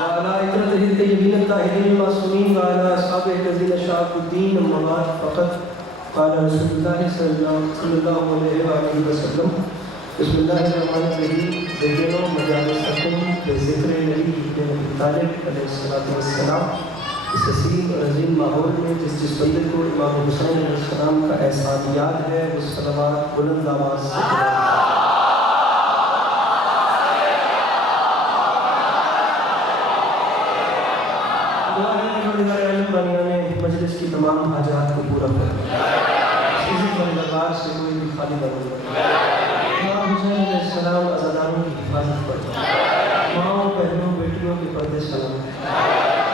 وعلى عترته الطيبين الطاهرين المعصومين وعلى أصحابه الذين شاركوا الدين أما بعد فقد قال رسول الله صلى الله عليه وآله وسلم بسم الله الرحمن الرحيم ذكروا مجالسكم بذكر نبی ابن طالب علیہ السلام. اس حسین اور عظیم ماحول میں جس بندے کو امام حسین علیہ السلام کا احسان یاد ہے وہ صلوات بلند آواز سے مجلس کی تمام حاجات کو پورا کریں. کسی دربار سے کوئی بھی خالی نہ ہو. امام حسین علیہ السلام عزاداروں کی حفاظت فرمائے. ماؤں بہنوں بیٹیوں کے پردے سلام.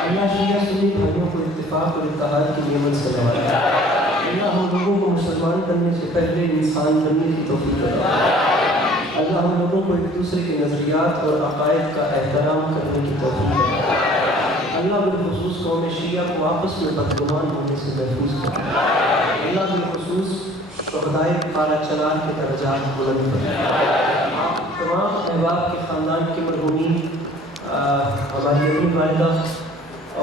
اللہ شیعہ سنی بھائیوں کو اتفاق اور اتحاد کی نعمت سے نوازے. اللہ ہم لوگوں کو مسلمان بننے سے پہلے انسان بننے کی توفیق عطا فرمائے. اللہ ہم لوگوں کو ایک دوسرے کے نظریات اور عقائد کا احترام کرنے کی توفیق عطا فرمائے. اللہ بالخصوص قوم شیعہ کو آپس میں بدگمان ہونے سے محفوظ کرے. اللہ بالخصوص شہدائے پارا چلان کے درجات بلند کرے. تمام احباب کے خاندان کے مرحومین، ہماری اپنی والدہ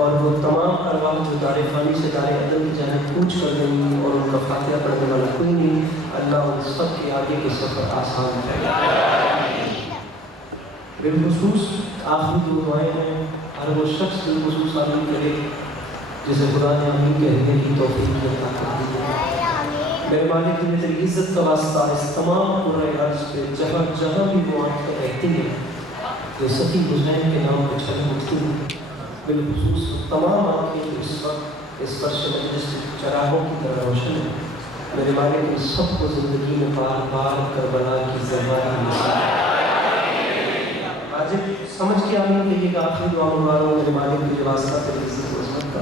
اور وہ تمام ارواح جو دار فانی سے دار عدل کی جانب کوچ کر گئی اور ان کا فاتحہ پڑھنے والا کوئی نہیں، اللہ ان سب کے آگے کے سفر آسان کرے. بالخصوص آخری دو دعائیں ہیں. ہر وہ شخص بالخصوص آمین کرے جسے خدا نے آمین کہنے کی توفیق عطا فرمائے. میرے مالک نے تیری عزت کا واسطہ اس تمام پورے عرض پہ جہاں جہاں بھی وہ آنکھ پر رہتی ہیں یہ سخی حسین کے نام پہ چھل اٹھتی ہیں. بالخصوص تمام آنکھیں جو اس وقت اس فرش مجلس چراغوں کی طرح روشن ہیں. میرے مالک ان سب کو زندگی میں بار بار کربلا کی زہرا واجب سمجھ کے آمین کہیے کہ آخری دعا مبارک میرے مالک کی واسطہ تیری عزت و عظمت کا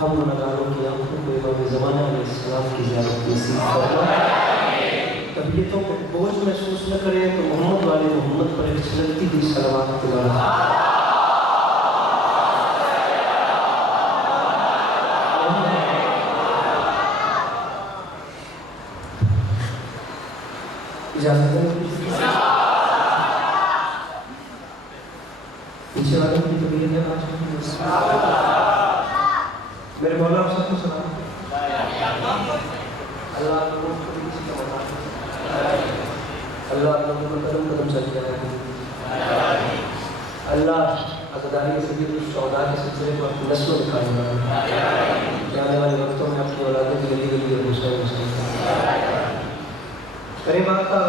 ہم نگاروں کی آنکھوں کو امام زمانہ علیہ السلام کی زیارت نصیب فرما. طبیعتوں کو بوجھ محسوس نہ کریں تو محمد والے محمد پر ایک چھلکتی ہوئی صلوات تمہارا اجازت ہے. پیچھے والوں کی طبیعت ہے آج میرے مولا آپ سب کو سلام. اللہ آپ لوگوں کو کسی کا مدد اللہ آپ لوگوں کو قدم قدم چل کے آئے. اللہ عزاداری کے سبیل الشہداء کے سلسلے کو اپنی نسلوں میں قائم رکھے. آنے والے وقتوں میں اپنی اولادوں کی گلی گلی اور حسین حسین کرے بات کا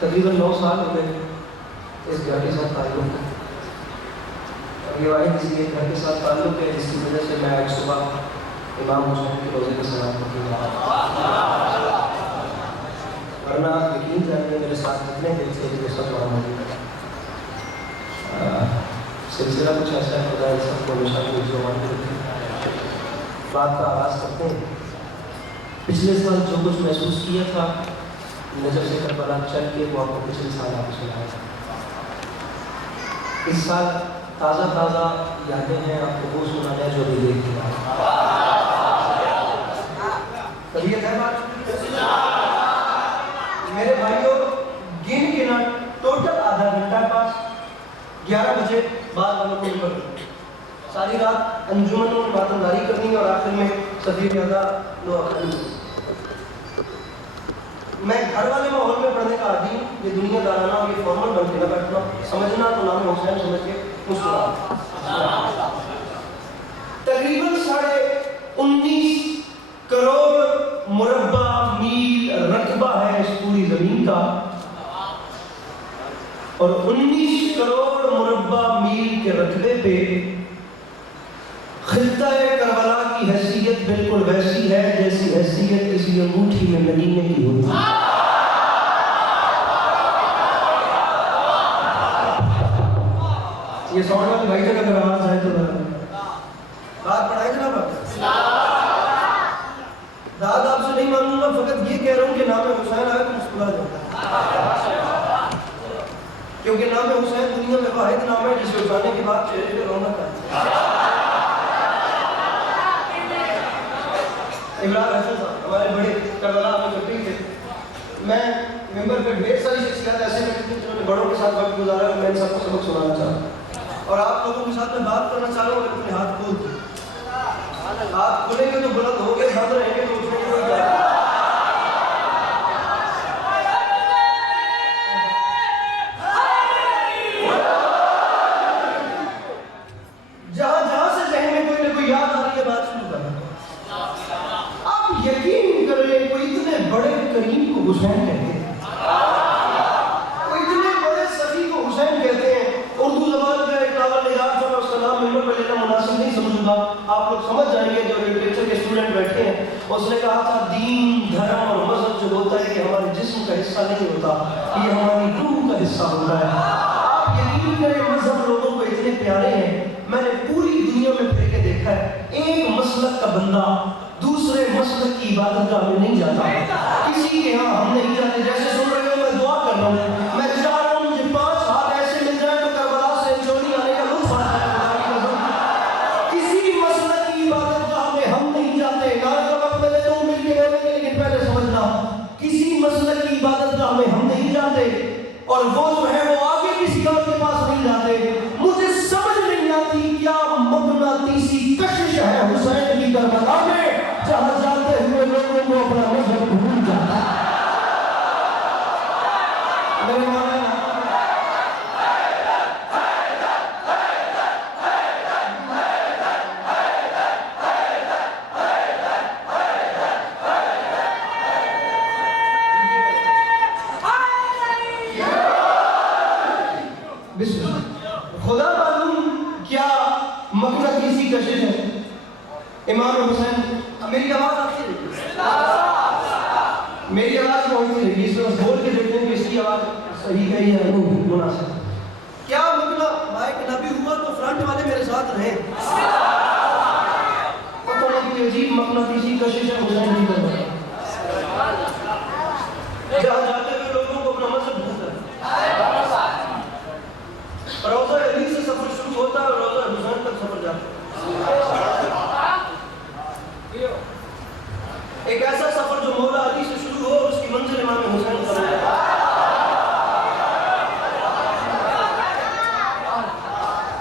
تقریباً 9 سال ہو گئے اس گھر کے ساتھ تعلق ہے. اور یہ واحد اسی ایک گھر کے ساتھ تعلق ہے جس کی وجہ سے میں آج صبح امام حسین کے روزے کے سلام کرتی ہوں. ورنہ آپ یقین جانیے میرے ساتھ کتنے دل تھے جو سب وہاں موجود ہے. سلسلہ کچھ ایسا ہے خدا ان سب کو ہمیشہ کی زبان کرتے ہیں. بات کا آغاز کرتے ہیں. پچھلے سال جو کچھ محسوس کیا تھا نجف سے کربلا چل کے وہ آپ کو پچھلے سال آپ کو سنایا تھا. اس سال تازہ تازہ یادیں ہیں آپ کو وہ سنانا ہے جو ابھی دیکھ کے طبیعت ہے بات. میرے بھائیوں گن کے نا ٹوٹل آدھا گھنٹہ پاس 11 بجے بعد والوں کو نمبر ساری رات انجمنوں میں باتنداری کرنی اور آخر میں صدیق ادا لو اخری. میں گھر والے ماحول میں پڑھنے کا عادی ہوں. یہ دنیا دارانہ اور یہ فارمل بن کے نہ بیٹھنا سمجھنا تو نام حسین سمجھ کے مسکرانا. تقریباً 19.5 کروڑ مربع میل رقبہ ہے اس پوری زمین کا اور 19 کروڑ مربع میل کے رقبے پہ خطہ کربلا کی حیثیت بالکل ویسی ہے جیسی حیثیت کسی انگوٹھی میں مدینے کی ہوتی ہے. یہ ساؤنڈ والے بھائی تک اگر آواز آئے تو بات پڑھائے جناب. داد آپ سے نہیں مانوں گا، فقط یہ کہہ رہا ہوں کہ نام حسین آئے تو مسکرا جاتا ہے. کیونکہ نام حسین دنیا میں واحد نام ہے جسے اٹھانے کے بعد چہرے پہ رونق آتی ہے. عمران حسن صاحب ہمارے بڑے کربلا میں فقیر تھے. میں ممبر پہ میں ڈھیر ساری شخصیات ایسے ہیں جنہوں نے بڑوں کے ساتھ وقت گزارا ہے اور میں ان سب کو سبق سنانا چاہتا ہوں اور آپ لوگوں کے ساتھ میں بات کرنا چاہ رہا ہوں. اگر اپنے ہاتھ کھول دیں, ہاتھ کھلیں گے تو بلند ہوں گے, بند رہیں گے تو اٹھنے کی کوئی بات نہیں. جہاں جہاں سے ذہن میں کوئی نہ کوئی یاد آ رہی ہے بات شروع کرنا. آپ یقین کریں کوئی اتنے بڑے کریم کو حسین کہتے ہیں, کوئی اتنے بڑے سخی کو حسین کہتے ہیں. اردو زبان کا ایک ناول نگار تھا, میں اس کا نام ممبر پہ لینا مناسب نہیں سمجھوں گا, آپ لوگ سمجھ جائیں گے جو لٹریچر کے اسٹوڈنٹ بیٹھے ہیں. اس نے کہا تھا دین دھرم اور مذہب جو ہوتا ہے یہ ہمارے جسم کا حصہ نہیں ہوتا, یہ ہماری روح کا حصہ ہوتا ہے. آپ یقین کریں مذہب لوگوں کو اتنے پیارے ہیں, میں نے پوری دنیا میں پھر کے دیکھا ہے ایک مسلک کا بندہ دوسرے مسلک کی عبادت گاہ میں نہیں جاتا. کسی کے ہاں ہم نہیں جاتے. جیسے سن رہے ہو میں دعا کر رہا ہوں, میں چاہ رہا ہوں مجھے 5 ہاتھ ایسے مل جائیں تو کربلا سے چوری آنے کا لطف آ جائے. کسی مسلک کی عبادت گاہ میں ہم نہیں جاتے. نار کا وقت ملے تو مل کے گئے, لیکن پہلے سمجھنا کسی مسلک کی عبادت گاہ میں ہم نہیں جاتے اور وہ جو ہے وہ آگے کسی اور کے پاس نہیں جاتے. مجھے سمجھ نہیں آتی کیا مغناطیسی کشش ہے حسین کی کربلا میں, جہاں جاتے ہوئے لوگوں کو اپنا مذہب بھول جاتا ہے. میرے مولانا خدا معلوم کیا مغناطیسی کشش ہے. امام حسین, میری آواز آتی ہے, میری آواز پہنچتی رہی, اس میں بول کے دیکھتے ہیں کہ اس کی آواز صحیح ہے یا نہیں مناسب. کیا مائک نبی ہوا تو فرنٹ والے میرے ساتھ رہے, پتہ نہیں کوئی عجیب مغناطیسی کشش ہے حسین کی کربلا. جہاں جاتے ہوئے لوگوں کو اپنا مذہب بھولتا ہے. روضہ علی سے سفر شروع ہوتا ہے اور روضہ حسین تک سفر جاتا ہے. ایک ایسا سفر جو مولا علی سے شروع ہو اور اس کی منزل امام حسین پر ہے.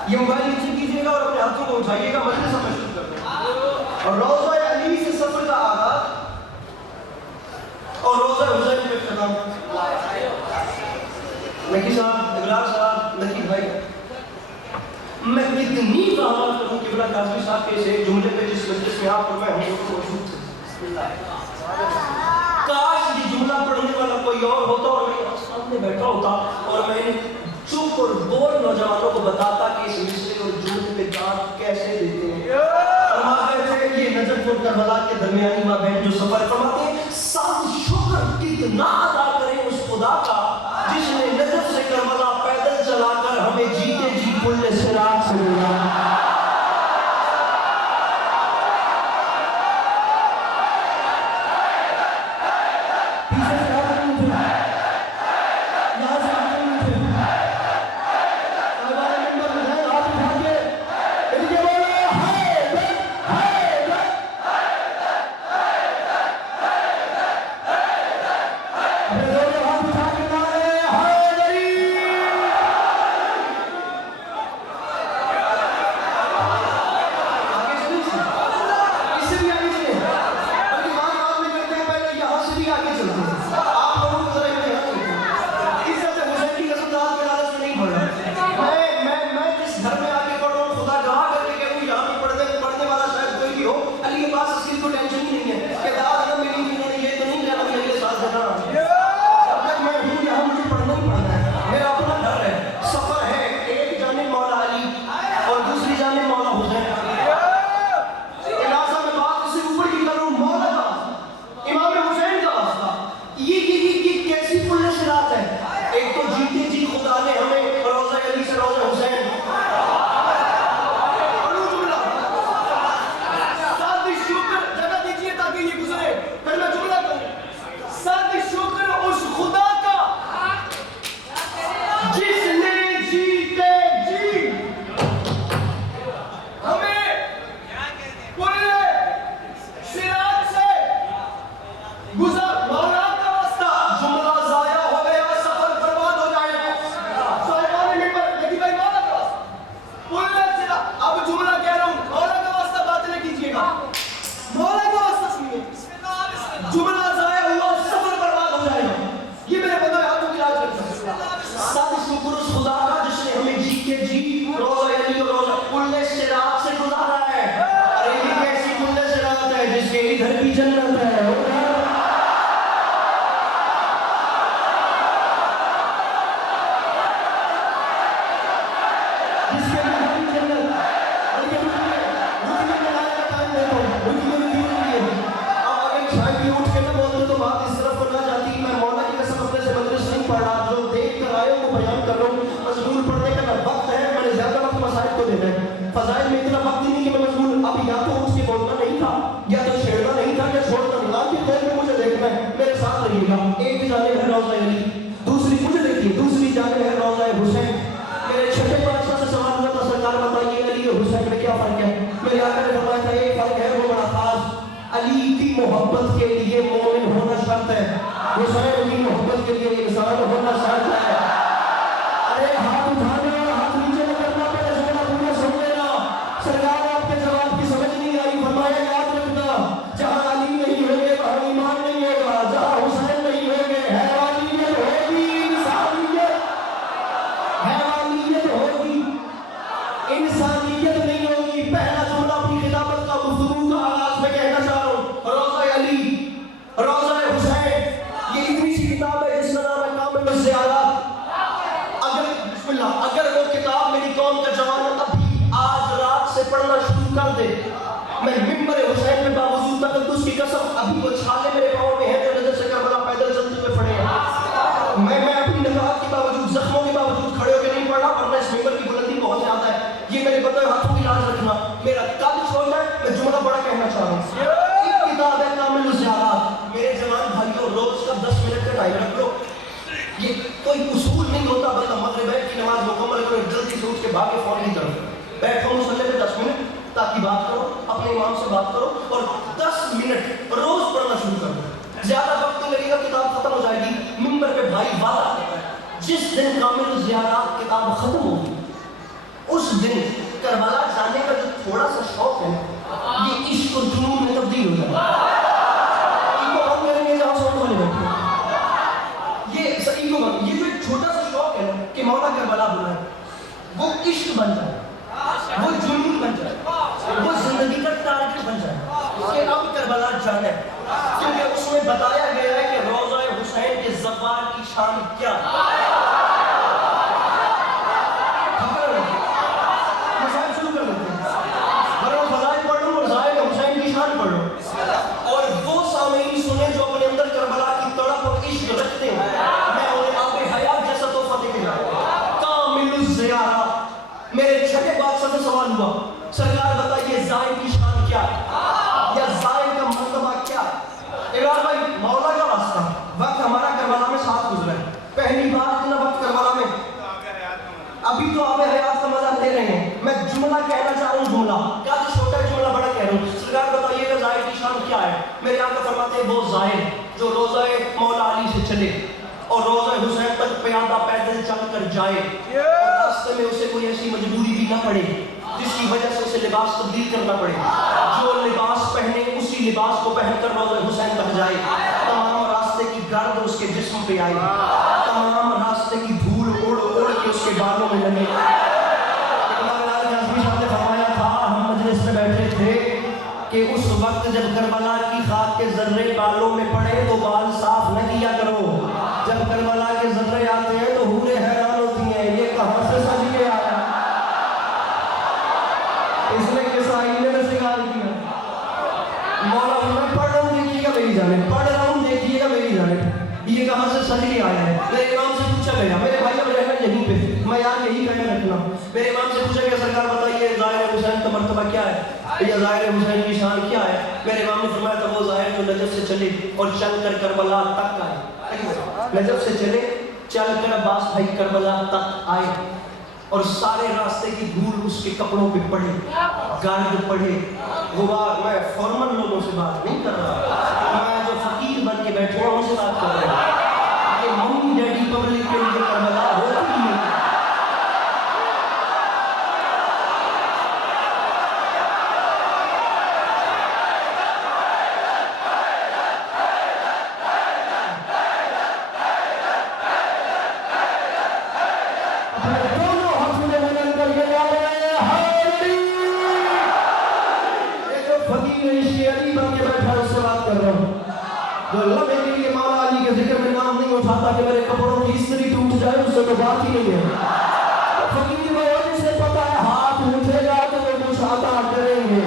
یہ موبائل نیچے کیجیے گا اور اپنے ہاتھوں کو اٹھائیے گا, مجلس ہم شروع کرتے ہیں. اور روضہ علی سے سفر کا آغاز اور روضہ حسین پہ ختم. نقی صاحب, ابرار صاحب, نقی بھائی, میں کتنی وضاحت کروں کہ قبلہ قاضی صاحب کے اس ایک جملے پہ جس مجلس میں آپ اور میں ہم لوگ موجود تھے. کاش یہ جملہ پڑھنے والا کوئی اور ہوتا اور میں سامنے بیٹھا ہوتا اور میں چپ اور بور نوجوانوں کو بتاتا کہ اس مصرے اور جملے پہ جان کیسے دیتے ہیں. فرماتے تھے کہ نجف اور کربلا کے درمیانی مابین جو سفر, فرماتے ہیں سب شکر کتنا ادا کریں اس خدا کا جس نے نجف سے کربلا پیدل چلا کر ہمیں جیتے جی پل صراط سے ملا. گزر مولا کا واسطہ جملہ ضائع ہو گیا بیان کر رہا ہوں. مضمون پڑھنے کا وقت ہے, میں نے زیادہ وقت مسائل کو دینا ہے. فضائل میں اتنا وقت ہی نہیں کہ میں مضمون اب یا تو اس کے بولنا نہیں تھا, یا تو چھیڑنا نہیں تھا, یا چھوڑنا نہیں. آپ کی دل میں مجھے دیکھنا ہے, میرے ساتھ رہیے گا. ایک جانب ہے روضہ علی, دوسری مجھے دیکھیے, دوسری جانب ہے روضہ حسین. میرے چھٹے بادشاہ سے سوال ہوا تھا, سرکار بتائیے علی اور حسین میں کیا فرق ہے؟ میرے آقا نے فرمایا تھا ایک فرق ہے وہ بڑا خاص, علی کی محبت کے لیے مومن ہونا شرط ہے, حسین کی محبت کے لیے انسان ہونا شرط ہے. ارے ہاتھ اٹھانے اور ہاتھ نیچے نہ کرنا, پہلے سونا پورا سن لینا. سرکار آپ کے جواب کی سمجھ نہیں آئی, فرمایا یاد رکھنا, جہاں علی نہیں ہوں گے وہاں ایمان نہیں ہوگا, جہاں حسین نہیں ہوں گے حیوانیت ہوگی, حیوانیت ہوگی, انسانیت نہیں ہوگی. پہلا جملہ اپنی خطابت کا گفتگو کا آغاز میں کہنا چاہ رہا ہوں, روضہ علی, روضہ حسین. یہ اتنی سی کتاب ہے جس کا نام ہے کامل الزیارات. اگر بسم اللہ, اگر وہ کتاب میری قوم کا جوان ابھی آج رات سے پڑھنا شروع کر دے, میں ممبر حسین میں باوجود تقدس کی قسم ابھی وہ چھالے میرے پاؤں میں ہیں جو نظر سے کربلا پیدل چلتے ہوئے پڑے ہیں, میں اپنی نگاہت کے باوجود, زخموں کے باوجود کھڑے ہو کے نہیں پڑھا, ورنہ اس ممبر کی بلندی بہت زیادہ ہے. یہ میرے بندے ہاتھوں کی لاج رکھنا, میرا قد چھوٹا ہے, میں جملہ بڑا کہنا چاہ رہا ہوں. ایک کتاب ہے کامل الزیارات. میرے جوان بھائیوں, روز کا 10 منٹ کا ٹائم رکھ لو. یہ کوئی اصول نہیں ہوتا, بندہ مغرب کی نماز مکمل کرو, جلدی سے اٹھ کے بھاگ کے فون نہیں کرو, بیٹھو مصلی پہ 10 منٹ تاکہ بات کرو, اپنے امام سے بات کرو, اور 10 منٹ روز پڑھنا شروع کر دو. زیادہ وقت نہیں لگے گا, کتاب ختم ہو جائے گی. ممبر پہ بھائی وعدہ کرتا ہے, جس دن کامل الزیارات کتاب ختم ہوگی اس دن کربلا جانے کا جو تھوڑا سا شوق ہے یہ عشق اور جنون میں تبدیل ہو جائے گا. ہم کریں گے جہاں سونے والے بیٹھے, یہ صحیح کو یہ جو ایک چھوٹا سا شوق ہے کہ مولا کربلا بلائے, وہ عشق بن جائے, وہ جنون بن جائے, وہ زندگی کا ٹارگٹ بن جائے کہ اب کربلا جانا ہے. کیونکہ اس میں بتایا گیا ہے کہ روضہ حسین کے زوار کی شان کیا ہے. مسائل شروع کر لیتے ہیں, ورنہ فضائل پڑھ لوں اور ظاہر حسین کی شان پڑھ لوں, اور وہ سامعین سنیں جو اپنے اندر کربلا کی تڑپ اور عشق رکھتے ہیں, میں انہیں آب حیات جیسا تحفہ دے کے جاؤں. کامل الزیارات. میرے چھٹے بادشاہ سے سوال ہوا, سرکار بتائیے زائر کی شان کیا ہے, یا زائر کا مرتبہ کیا ہے؟ عمران بھائی مولا کا واسطہ, وقت ہمارا کربلا میں ساتھ گزرا ہے, پہلی بار اتنا وقت کربلا میں, ابھی تو آب حیات کا مزہ لے رہے ہیں. میں جملہ کہنا چاہ رہا ہوں, جملہ کیا جو چھوٹا ہے جملہ بڑا کہہ رہا ہوں. سرکار بتائیے گا زائر کی شان کیا ہے؟ میرے آقا فرماتے ہیں وہ زائر جو روضہ مولا علی سے چلے اور روضہ حسین تک پیادہ پیدل چل کر جائے, اور راستے میں اسے کوئی ایسی مجبوری بھی نہ پڑے جس کی وجہ سے اسے لباس تبدیل کرنا پڑے, جو لباس پہنے اسی لباس کو پہن کر روضہ حسین تک جائے, تمام راستے کی گرد اس کے جسم پہ آئے, تمام راستے کی دھول اڑ اڑ کے اس کے بالوں میں لگے. فرمایا تھا, ہم مجلس میں بیٹھے تھے کہ اس وقت جب کربلا کی خاک کے ذرے بالوں میں پڑے تو بال صاف نہ کیا کرو, جب کربلا کے ذرے آتے ہیں تو حوریں حیران ہوتی ہیں, یہ کہاں سے سج کے آیا, اس نے کس آئینے میں سنگار کیا. مولا میں پڑھ رہا ہوں دیکھیے گا میری جانب, پڑھ رہا ہوں دیکھیے گا میری جانب, یہ کہاں سے سج کے آیا ہے. میرے امام سے پوچھا گیا, میرے بھائی اب رہنا یہیں پہ, میں یار یہی کہنا رکھنا. میرے امام سے پوچھا گیا, سرکار بتائیے ظاہر حسین کا مرتبہ کیا ہے, یا ظاہر حسین کی شان کیا ہے؟ میرے امام نے فرمایا تھا وہ ظاہر جو نجف سے چلے اور چل کر کربلا تک آئے, نجف سے چلے چل کر عباس بھائی کربلا تک آئے, اور سارے راستے کی دھول اس کے کپڑوں پہ پڑے, گرد پڑے. غبار, میں فارمل لوگوں سے بات نہیں کر رہا, میں جو فقیر بن کے بیٹھے ہیں ان سے بات کر رہا ہوں. کہ ممی ڈیڈی پبلک کے لیے کربلا ہوتی ہے. جو لمحے کے لیے مولا علی کے ذکر میں نام نہیں اٹھاتا کہ میرے کپڑوں کی استری ٹوٹ جائے, اس سے تو بات ہی نہیں ہے. فقیر بھائی جسے پتا ہے ہاتھ اٹھے گا تو وہ کچھ عطا کریں گے.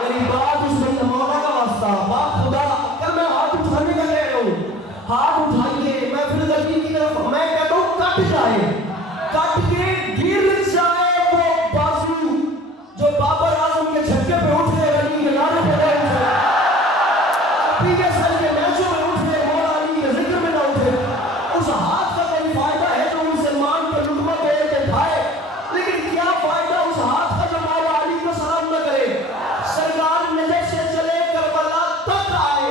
میری بات اس بندہ مولا کا واسطہ, بات خدا, کل میں ہاتھ اٹھانے کا کہہ رہا ہوں, ہاتھ اٹھائیے, میں پھر غلطی کی طرف میں کہتا ہوں کٹ جا, جائے، کٹ کے گر جائے وہ بازو جو بابر اعظم کے چھکے پہ اٹھے، علی کے نعرے پہ نہ اٹھے، PSL کے میچوں میں اٹھے، مولا علی کے ذکر میں نہ اٹھے، اس ہاتھ کا کوئی فائدہ ہے جو مسلمان پر لطمہ توڑ کے کھائے، لیکن کیا فائدہ اس ہاتھ کا جو مولا علی کو سلام نہ کرے؟ سرکار نجف سے چلے کربلا تک آئے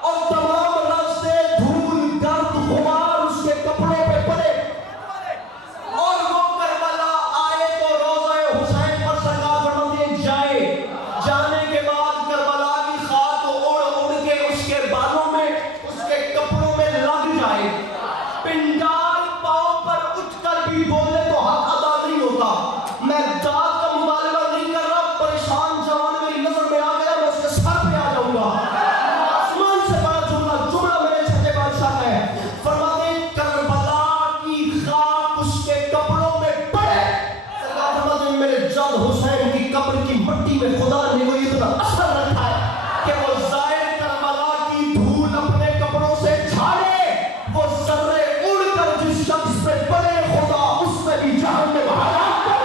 اور تمام راستے دھول گرد غبار اس کے کپڑوں پہ پڑے، اور وہ کربلا آئے تو روضہ حسین پر سرکار فرماتے ہیں جائے، جانے کے بعد کربلا کی خاک اڑ اڑ کے اس کے بالوں میں اس کے کپڑوں میں لگ جائے، پنڈال پاؤں پر اٹھ کر بھی بولے تو حق ادا نہیں ہوتا۔ میں داد کا مطالبہ نہیں کر رہا، پریشان جوان میری نظر میں آ گیا، میں اس کے سر پہ آ جاؤں گا۔ آسمان سے بڑا جملہ میرے چھٹے بادشاہ کا ہے، فرماتے ہیں کربلا کی خاک اس کے کپڑوں میں پڑے، سرکار فرماتے ہیں میرے جد حسین کی قبر کی مٹی میں خدا نے وہ اتنا اثر رکھا ہے کہ وہ زائر کربلا کی دھول اپنے کپڑوں سے جھاڑے، وہ ذرے اڑ کر جس شخص پہ پڑے خدا اس میں بھی جہنم حرام کر۔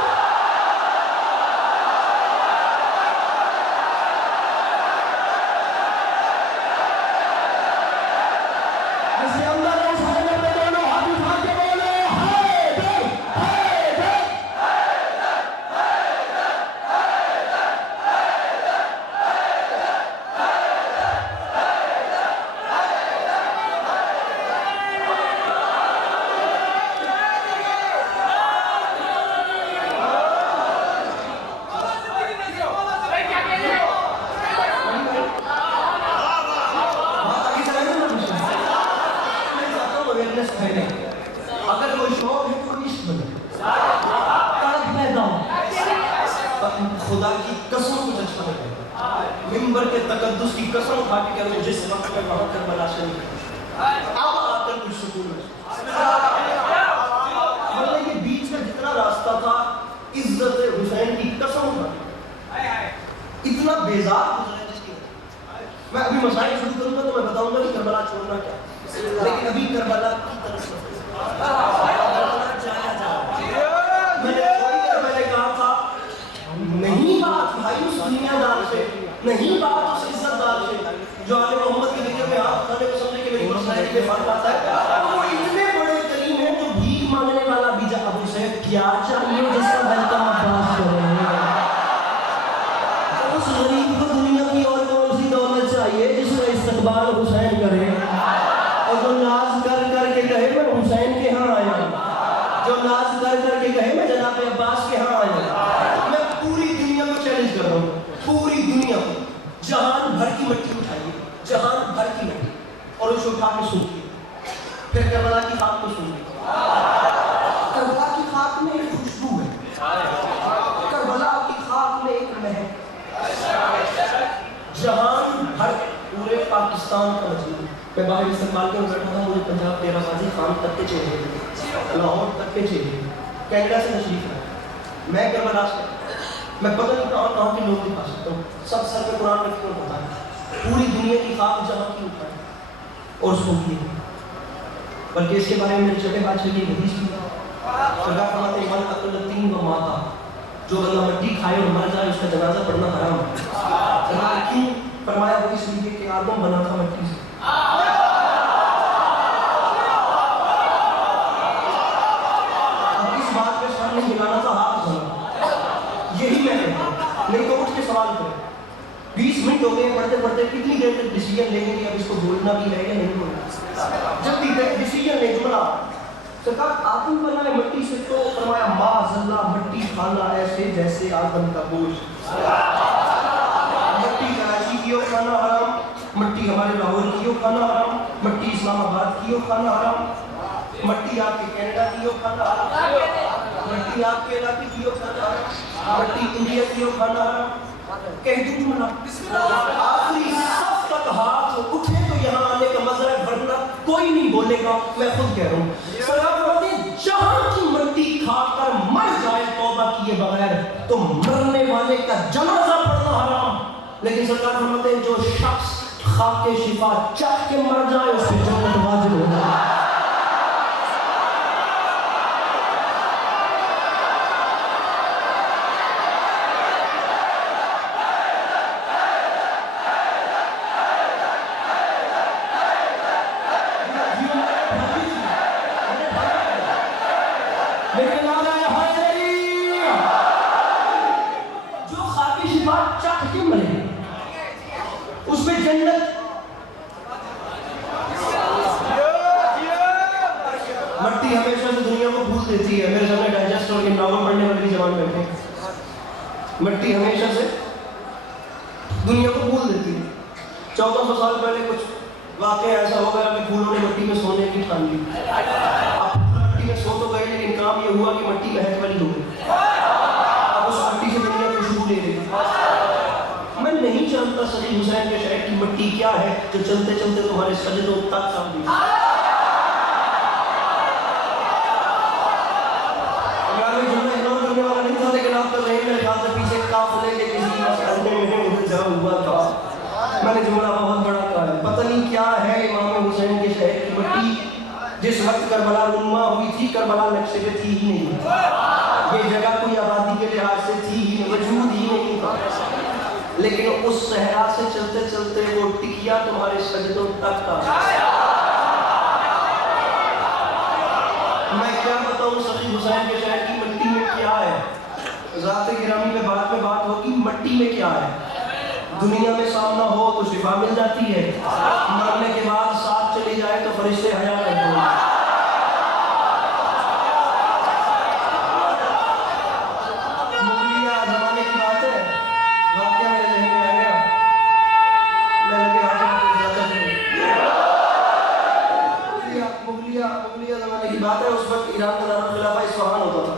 اس کے اندر حسین اپنے دونوں ہاتھ اٹھا کے بولے حیدر حیدر۔ اگر کوئی شوق ہے تو عشق بنے، تڑپ پیدا ہو، خدا کی قسم کچھ اچھا لگے، ممبر کے تقدس کی قسم کھا کے کہتے جس وقت میں وہاں کربلا شریف اب آ کر کچھ سکون ہے، ورنہ یہ بیچ میں جتنا راستہ تھا عزت حسین کی قسم کھا اتنا بیزار گزرا جس کی میں ابھی مسائل شروع کروں گا تو میں بتاؤں گا کہ کربلا چھوڑنا کیا، لیکن ابھی کربلا کی طرف میں نے کہا تھا نہیں بات بھائی اس دنیا دار سے، نہیں بات اس عزت دار سے جو آل محمد کے ذکر میں ہاتھ کھانے کو سمجھے کہ میری مسائل کے فرق آتا ہے، وہ اتنے بڑے کریم ہیں جو بھیک مانگنے والا بھی جا ابو سے کیا چاہیے جس کا بلکہ عباس کرے، اس غریب کو دنیا کی اور کون سی دولت چاہیے جس کا استقبال حسین کرے، اور جو ناز کر کر کے کہے میں حسین کے ہاں آیا ہوں، جو ناز کر کر کے کہے میں جناب عباس کے ہاں آیا ہوں، میں پوری دنیا کو چیلنج کر رہا ہوں، پوری دنیا کو جہان بھر کی مٹی اٹھائیے، جہان بھر کی مٹی، اور اسے اٹھا کے سونپیے، پھر کربلا کی خاک کو سونپیے، کربلا کی خاک میں ایک خوشبو ہے، کربلا کی خاک میں ایک مہک، جہان بھر پورے پاکستان کا مجموعہ۔ میں باہر استقبال کے بیٹھا تھا، مجھے پنجاب ڈیرہ غازی خان تک کے چہرے تھے، لاہور تک کے چہرے، کینیڈا سے تشریف ہے، میں کربلا سے، میں پتہ نہیں کہاں کے لوگ دکھا سکتا ہوں، سب سر پہ قرآن رکھ کر ہوتا ہے، پوری دنیا کی خاک جہاں کی اٹھائے اور سونپیے، بلکہ اس کے بارے میں میرے چھوٹے بادشاہ کی حدیث بھی سرکار فرماتے ہیں من اقلتین و ماتا، جو بندہ مٹی کھائے اور مر جائے اس کا جنازہ پڑھنا حرام ہے، سرکار کیوں فرمایا؟ وہ اس لیے کہ آدم بنا تھا مٹی سے، اب اس بات پہ سامنے ملانا تھا ہاتھ بنا، یہی میں نے نہیں تو اٹھ کے سوال کرے، 20 منٹ ہو گئے پڑھتے پڑھتے، کتنی دیر تک ڈیسیجن لیں گے کہ اب اس کو بولنا بھی ہے یا نہیں بولنا، جب بھی ڈیسیجن لے جملہ سرکار آدم بنا ہے مٹی سے، تو فرمایا معاذ اللہ مٹی کھانا ایسے جیسے آدم کا گوشت، مٹی کراچی کیوں کھانا حرام، مٹی ہمارے لاہور کیوں کھانا حرام، مٹی اسلام آباد کیوں کھانا حرام، مٹی آپ کے کینیڈا کیوں کھانا حرام، مٹی آپ کے علاقے کیوں کھانا حرام، مٹی انڈیا کیوں کھانا حرام، کہہ دوں جملہ آخری صف تک ہاتھ اٹھے تو یہاں آنے کا مزہ ہے، ورنہ کوئی نہیں بولے گا، میں خود کہہ رہا ہوں، سرکار فرماتے ہیں جہاں کی مٹی کھا کر مر جائے توبہ کیے بغیر تو مرنے والے کا جنازہ پڑھنا حرام، لیکن سرکار فرماتے ہیں جو شخص خاک شفا چاہ کے مر جائے اس پہ جنت واجب ہو جائے۔ لیکن نعرہ حیدری جو خاکی شفاعت چاہ کے مرے اس میں جنت مٹی ہمیشہ سے دنیا کو بھول دیتی ہے. میرے سامنے ڈائجسٹ اور ناول پڑھنے والی زبان بیٹھے. مٹی ہمیشہ سے دنیا کو بھول دیتی ہے. 1400 سال پہلے کچھ واقعہ ایسا ہو گیا کہ پھولوں نے مٹی میں سونے کی ٹھان لی. اب مٹی میں سو تو گئے لیکن کام یہ ہوا کہ مٹی مہک والی ہو گئی. اب اس مٹی سے دنیا خوشبو لے رہی. میں نہیں جانتا صحیح حسین کے شہر کی مٹی کیا ہے جو چلتے چلتے تمہارے سجدوں تک کام دی. میں نے جملہ بہت بڑا کہا ہے. پتہ نہیں کیا ہے امام حسین کے شہر کی مٹی جس وقت کربلا رونما ہوئی تھی کربلا نقشے پہ تھی ہی نہیں. یہ جگہ کوئی آبادی کے لحاظ سے تھی ہی نہیں, وجود ہی نہیں تھا. لیکن اس صحرا سے چلتے چلتے وہ ٹکیا تمہارے سجدوں تک کا. میں کیا بتاؤں صحیح حسین کے شہر کی مٹی میں کیا ہے. ذات گرامی میں بات ہوگی مٹی میں کیا ہے. دنیا میں سامنا ہو تو شفا مل جاتی ہے, مرنے کے بعد ساتھ چلی جائے تو فرشتے حیا کرتے ہیں. مغلیہ زمانے کی بات ہے, واقعہ میرے ذہن میں آ گیا. میں لگے مغلیہ زمانے کی بات ہے. اس وقت ایران کا دارالخلافہ اصفہان ہوتا تھا.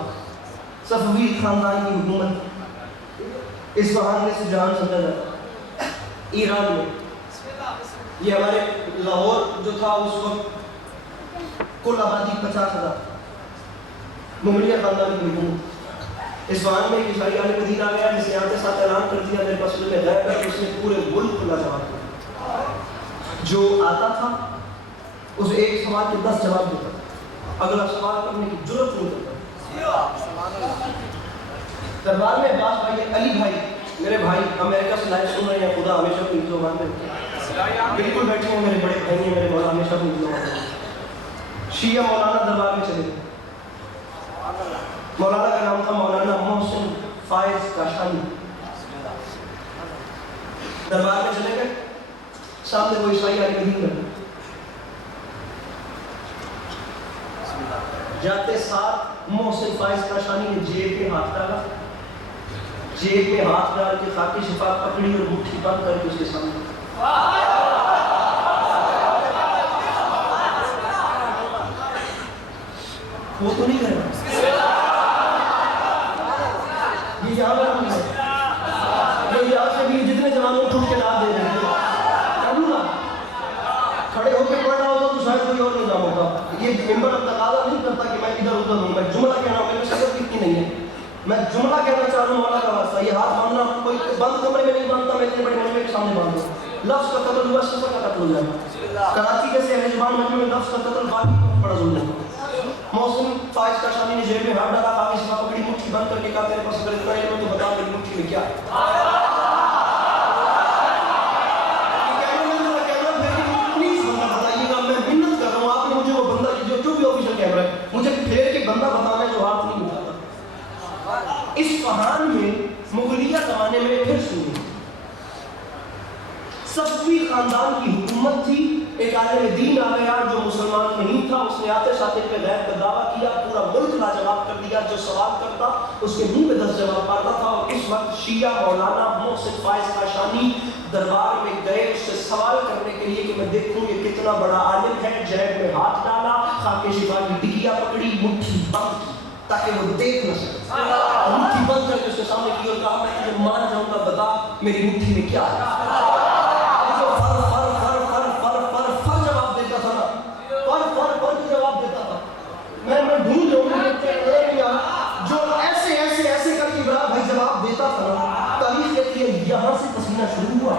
صفوی خاندان کی حکومت اصفہان میں سے جہان سمجھا جاتا ایران میں. یہ ہمارے لاہور جو تھا اس وقت کل آبادی 50,000. مغلیہ خاندان کی حکومت اصفہان میں ایک عیسائی عالم دین آ گیا جس نے آتے ساتھ اعلان کر دیا میرے پاس علم غیب ہے. اس نے پورے ملک کو لاجواب کیا. جو آتا تھا اس ایک سوال کے 10 جواب دیتا تھا. اگلا سوال کرنے کی جرت نہیں کرتا. دربار میں عباس بھائی علی بھائی میرے بھائی امریکہ سے لائیو سن رہے ہیں. خدا ہمیشہ کو عزت و مان دے. بالکل بیٹھے ہیں میرے بڑے بھائی ہیں, میرے مولا ہمیشہ کو عزت و مان دے. شیعہ مولانا دربار میں چلے گئے. مولانا کا نام تھا مولانا محسن فائز کاشانی. دربار میں چلے گئے. سامنے وہ عیسائی عالم دین کرتے جاتے ساتھ محسن فائز کاشانی نے جیب میں ہاتھ ڈالا. جیب میں ہاتھ ڈال کے خاکی شفاعت پکڑی اور مٹھی بند کر کے اس کے سامنے. وہ تو نہیں کر رہا. یہ یہاں پر ہم ہے. یہ یہاں سے بھی جتنے جوانوں اٹھ کے لا دے رہے ہیں کھڑے ہو کے پڑھ رہا ہوتا تو شاید کوئی اور نظام ہوتا. یہ ممبر اب تقاضا نہیں کرتا کہ میں ادھر ادھر ہوں. میں جملہ کہنا ہوں, میرے شکل کتنی نہیں ہے. میں جملہ کہنا چاہ رہا ہوں مولا کا واسطہ. یہ ہاتھ باندھنا کوئی بند کمرے میں نہیں باندھتا. میں اتنے بڑے مجمع کے سامنے باندھ دوں. لفظ کا قتل ہوا, صفر کا قتل ہو جائے. کراچی کے سے اہل زبان مجمع میں لفظ کا قتل باقی بڑا ظلم ہے. محسن فائز کاشانی نے جیب میں ہاتھ ڈالا, خاکی شفاعت پکڑی, مٹھی بند کر کے کہا تیرے پاس اگر اتنا علم ہے تو بتا میری مٹھی میں کیا ہے. مجھے پھیر کے بندہ بتانا ہے جو ہاتھ نہیں اٹھاتا. اصفہان میں مغلیہ زمانے میں پھر سنی صفوی خاندان کی حکومت تھی. ایک عالم دین آ گیا جو مسلمان نہیں تھا. اس نے آتے ساتھ پہ غیب کا دعویٰ کیا. پورا ملک لاجواب کر دیا. جو سوال کرتا اس کے منہ پہ 10 جواب پاتا تھا. اور اس وقت شیعہ مولانا محسن فائز کاشانی دربار میں گئے اس سے سوال کرنے کے لیے کہ میں دیکھوں یہ کتنا بڑا عالم ہے. جیب میں ہاتھ ڈالا, خاکے شفا کی ٹکیا پکڑی, مٹھی بند کی تاکہ وہ دیکھ نہ سکے. مٹھی بند کر کے اس کے سامنے کی اور کہا میں تجھے مان جاؤں گا, بتا میری مٹھی میں کیا ہے. جواب دیتا تھا. میں ڈھونڈ لوں جو ایسے ایسے ایسے کر کے بڑا بھائی جواب دیتا تھا. تاریخ کہتی ہے یہاں سے پسینہ شروع ہوا.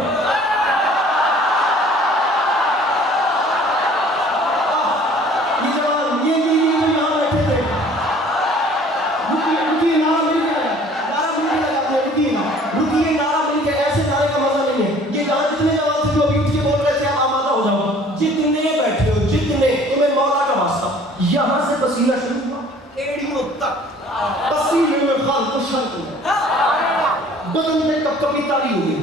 رکیے نعرہ مل کے ایسے نعرے کا مزہ نہیں ہے. پسینے میں خلق و شرط ہے، بدن میں کب کبھی تاری ہوئی.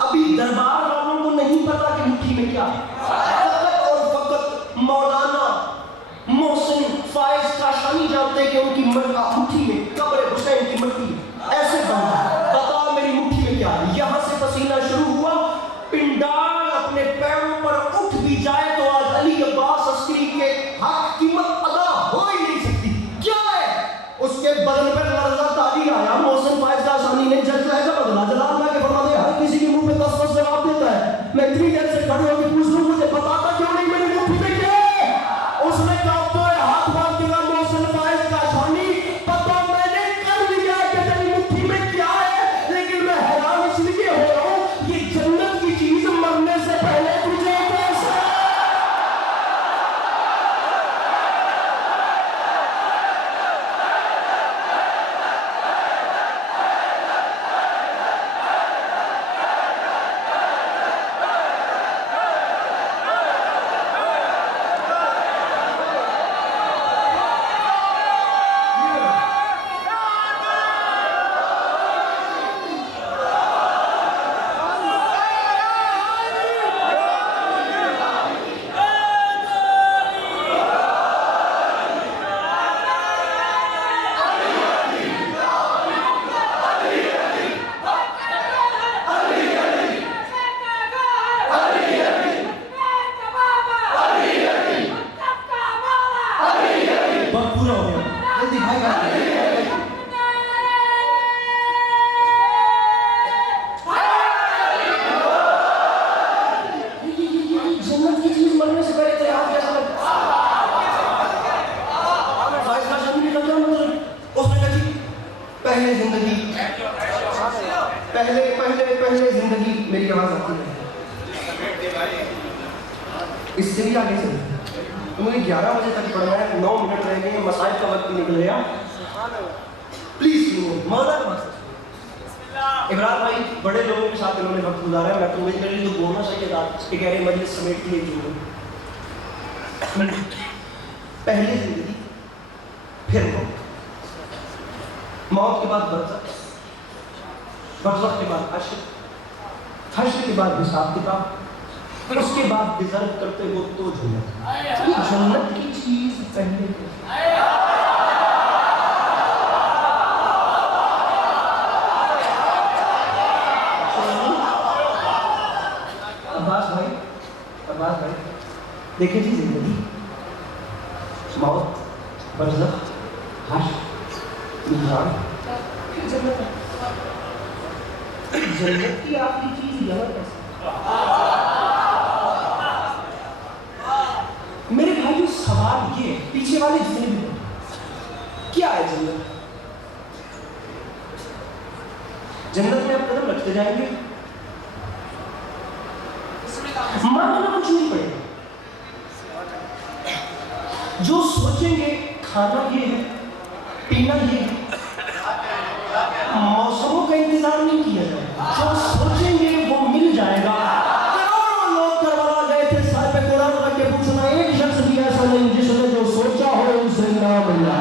ابھی دربار والوں کو نہیں پتا کہ مٹھی میں کیا ہے. فقط اور فقط مولانا محسن فائز کاشانی جانتے کہ ان کی مٹھی میں قبر حسین کی مٹھی ایسے بنا. بتا میری مٹھی میں کیا ہے. یہاں سے پسینہ شروع ہوا. پنڈال اپنے پیروں پر اٹھ بھی جائے تو آج علی عباس عسکری کے حق قیمت ادا ہو ہی نہیں سکتی. کیا ہے اس کے بدن پر لرزہ تاری آیا. محسن فائز کاشانی نے جج لہجہ بدلا. جلال میں کہ فرماتے ہر کسی کے منہ پہ 10 جواب دیتا ہے. میں اتنی دیر سے کھڑے ہو کے پوچھ لوں مجھے بتاتا کیوں نہیں میری مٹھی میں کیا ہے. اس نے کہا تو ہاتھ باندھ دیا محسن فائز کاشانی پتا میں نے کر لیا کہ تیری مٹھی میں کیا ہے، لیکن میں حیران اس لیے ہو رہا ہوں یہ جنت کی چیز مرنے سے پہلے تجھے کیسے. پہلے زندگی میری آواز آتی ہے اس سے بھی آگے سے مجھے 11 بجے تک پڑھنا ہے. 9 منٹ رہ گئے. مسائل کا وقت بھی نکل گیا. پلیز سنو مولا کا عمران بھائی بڑے لوگوں کے ساتھ انہوں نے وقت گزارا ہے. میں تو میرے لیے تو بولنا چاہیے تھا کہ کہہ رہے مجلس سمیٹ کے لیے جو پہلے زندگی پھر موت کے بعد برزخ، برزخ کے بعد حشر، حشر کے بعد حساب کتاب، اس کے بعد ڈیزرو کرتے ہو تو جنت. یہ جنت کی چیز پہلے عباس بھائی دیکھیں جی زندگی، موت، برزخ، حشر، میزان، پھر جنت ہے. جنت کی آخری چیز جنت ہے. میرے بھائیو سوال یہ پیچھے والے جتنے بھی کیا ہے جنت؟ جنت میں آپ قدم رکھتے جائیں گے، مانگنا کچھ نہیں پڑے گا. جو سوچیں گے کھانا یہ ہے، پینا یہ ہے، موسموں کا انتظار نہیں کیا جائے گا. جو سوچیں گے وہ مل جائے گا. کروڑوں لوگ کربلا گئے تھے سر پہ قرآن رکھ کے پوچھنا ایک شخص بھی ایسا نہیں جس نے جو سوچا ہو اسے نہ ملا.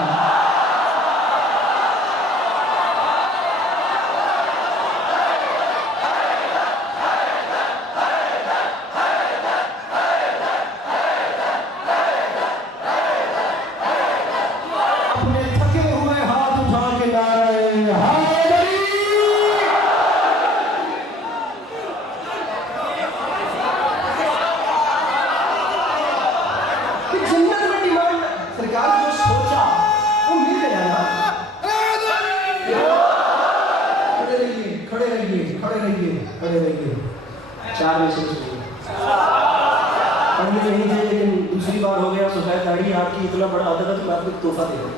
اتنا بڑا عدد ہے تو میں آپ کو تحفہ دے رہا ہوں.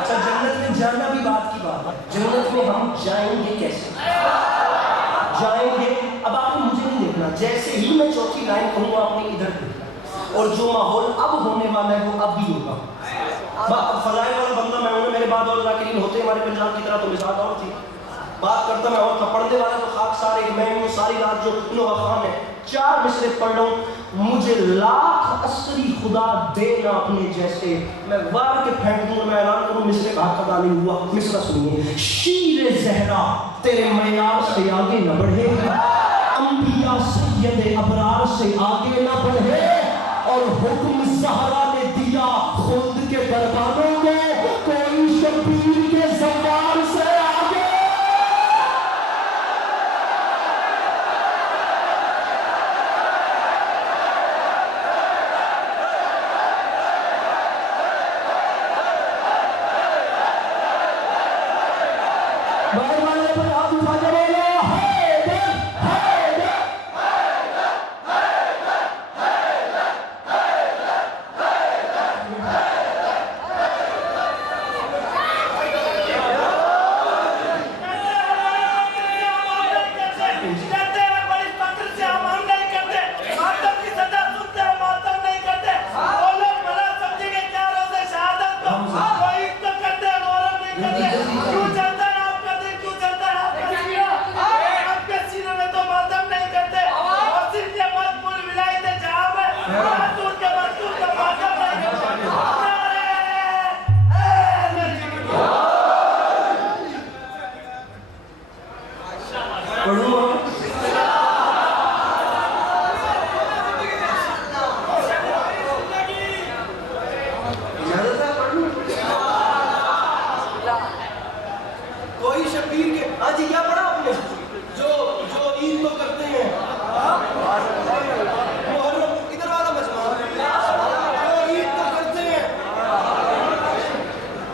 اچھا جنت میں جانا بھی بات کی بات ہے. جنت میں ہم جائیں گے کیسے؟ جائیں گے اب آپ نے مجھے نہیں دیکھنا، جیسے ہی میں چوتھی لائن کہوں گا آپ نے ادھر دیکھنا، اور جو ماحول اب ہونے والا ہے وہ اب بھی ہوگا. فضائل والا بندہ میں ہوں، میرے بعد اور ذاکرین ہوتے ہمارے پنجاب کی طرح تو مثال اور تھی. بات کرتا میں اور تھا، پڑھنے والا تو خاک سارے میں ہوں ساری رات جو نوح خان ہے. 4 مصرے پڑھ لوں، مجھے لاکھ عسکری خدا دے نہ اپنے جیسے. میں وار کے پھینک دوں, میں اعلان کروں مصرے کا حق ادا نہیں ہوا. مصرع سنیے. شیر زہرا تیرے معیار سے آگے نہ بڑھے, انبیاء سید ابرار سے آگے نہ بڑھے, اور حکم زہرا نے دیا خلد کے درباروں کو, کوئی شبیر کے زوار سے آگے. بھائی والے پر ہاتھ اٹھا کے بولو حیدر حیدر. کوئی شبیر کے ہاں جی کیا پڑھا آپ نے جو عید تو کرتے ہیں محرم ادھر والا مجمع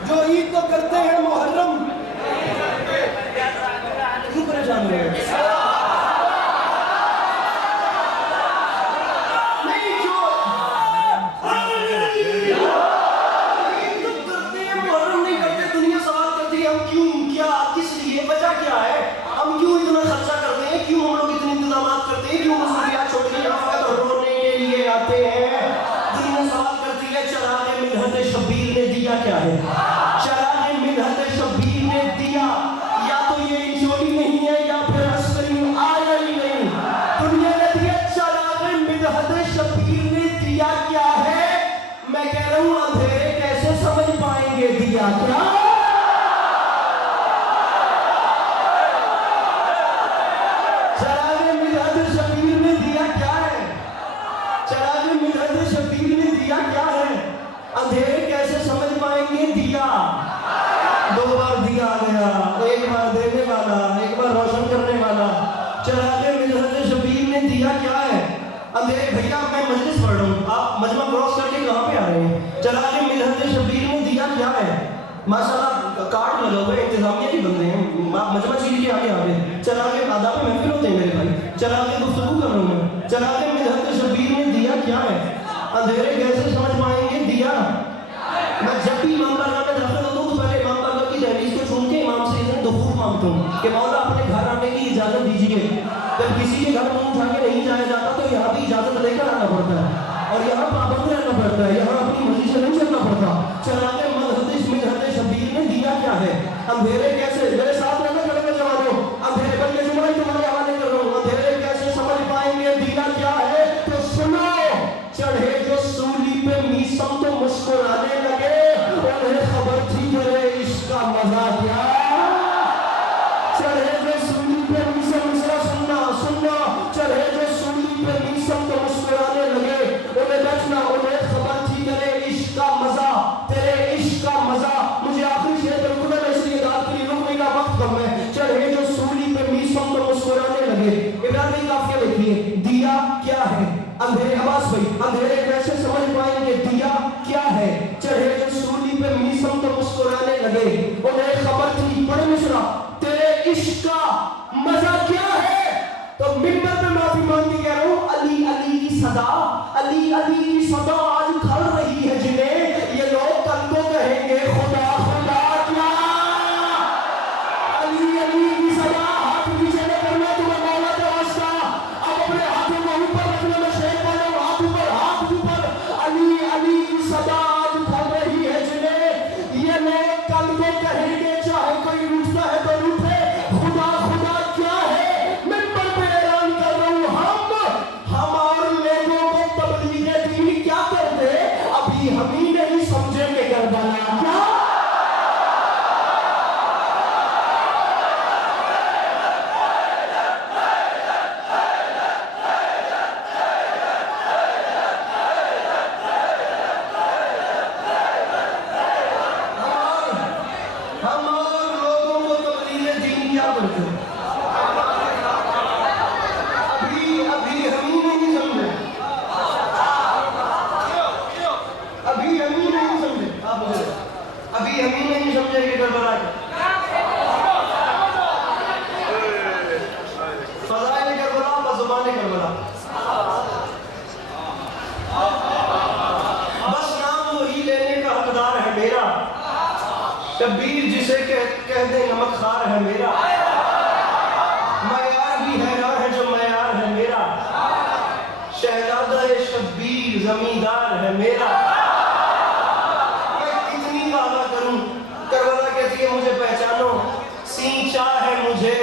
جو عید تو کرتے ہیں محرم کیوں پریشان ہوئے کیا ہے چراغ مدحت شبیر نے دیا یا تو یہ انجوری نہیں ہے یا پھر عسکری آیا ہی نہیں دنیا نے دیا چراغ مدحت شبیر نے دیا کیا ہے میں کہہ رہا ہوں اندھیرے کیسے سمجھ پائیں گے دیا کیا چراغ مدحت شبیر نے دیا کیا ہے چراغ مدحت شبیر نے دیا کیا ہے اندھیرے کیسے سمجھ پائیں گے دیا دو بار دیا آ گیا ایک بار دینے والا ایک بار روشن کرنے والا چراغ مدحت شبیر نے دیا کیا ہے اندھیرے بھیا میں مجلس پڑھ رہا ہوں آپ مجمع کراس کر کے کہاں پہ آ رہے ہیں چراغ مدحت شبیر نے دیا کیا ہے ماشاءاللہ کارڈ لگا ہوئے انتظامیہ کی بندے ہیں مجمع چیز کے آگے آگے چراغ آداب محفل ہوتے ہیں میرے بھائی چراغ گفتگو کر رہا ہوں میں چراغ مدحت شبیر نے دیا کیا ہے اندھیرے کیسے سمجھ پائیں گے دیا میں جب بھی امام بارگاہ میں داخل ہوتا ہوں تو پہلے امام بارگاہ کی دہلیز کو چھوڑ کے امام سے اذن دخول مانگتا ہوں کہ مولا اپنے گھر آنے کی اجازت دیجیے جب کسی کے گھر منہ اٹھا کے نہیں جایا جاتا تو یہاں بھی اجازت لے کر آنا پڑتا ہے اور یہاں پابند رہنا پڑتا ہے یہاں اپنی مرضی سے نہیں چلنا پڑتا چراغ مدحت شبیر نے دیا کیا ہے اندھیرے کیسے میرے ساتھ رہنا کھڑے میں جوانوں اندھیرے بن کے جمعہ تمہارے حوالے کر رہا ہوں اندھیرے کیسے سمجھ پائیں گے دیا کیا ہے تو سنو چڑھے جو سولی پہ میسم تو مسکرانے لگے انہیں خبر تھی میرے عشق کا مزہ کیا چڑھے جو سولی پہ میسم سننا چڑھے جو سولی پہ میسم تو مسکرانے لگے انہیں بیٹھنا انہیں خبر تھی میرے عشق کا مزہ تیرے عشق کا مزہ مجھے آخری شعر بالکل ہے اس لیے داد کے لیے رکنے کا وقت کم ہے چڑھے جو سولی پہ میسم تو مسکرانے لگے ابراہیم کافیہ لکھیے دیا کیا ہے اندھیرے آواز بھائی اندھیرے کیسے سمجھ پائیں گے دیا کیا ہے چڑھے جو سولی پہ میسم تو مسکرانے لگے انہیں خبر تھی پڑھے مشرا تیرے عشق کا مزہ کیا ہے تو منبر پہ معافی مانگ کے کہہ رہا ہوں علی علی کی صدا علی علی کی صدا آج کھڑ رہی ہے جنہیں یہ لوگ کل کو کہیں گے خدا خدا کیا علی علی کی صدا ہاتھ پیچھے نہ کرنا تمہیں مولا کا واسطہ اب اپنے ہاتھوں کو اوپر رکھنا میں شیر پا رہا ہوں ہاتھ اوپر علی علی کی صدا آج کھڑ رہی ہے جنہیں یہ لوگ کل کو کہیں گے چاہے کوئی روٹتا ہے تو روٹے خدا خدا کیا ہے منبر پہ اعلان کر رہا ہوں ہم اور لوگوں کو تبلیغ دین کیا کرتے ہیں. ابھی ہم ہی نہیں سمجھے. ابھی ہم ہی نہیں سمجھے. آپ مجھے ابھی ہم ہی نہیں سمجھے کہ کربلا کیا. فضائل کربلا بزبان کربلا. بس نام وہی لینے کا حقدار ہے میرا. شبیر جسے کہہ دے نمک خار ہے میرا. معیار بھی حیران ہے جو معیار ہے میرا. شہزادہ شبیر زمیندار ہے میرا. میں کتنی وعدہ کروں. کربلا کہتی ہے مجھے پہچانو. سینچا ہے مجھے.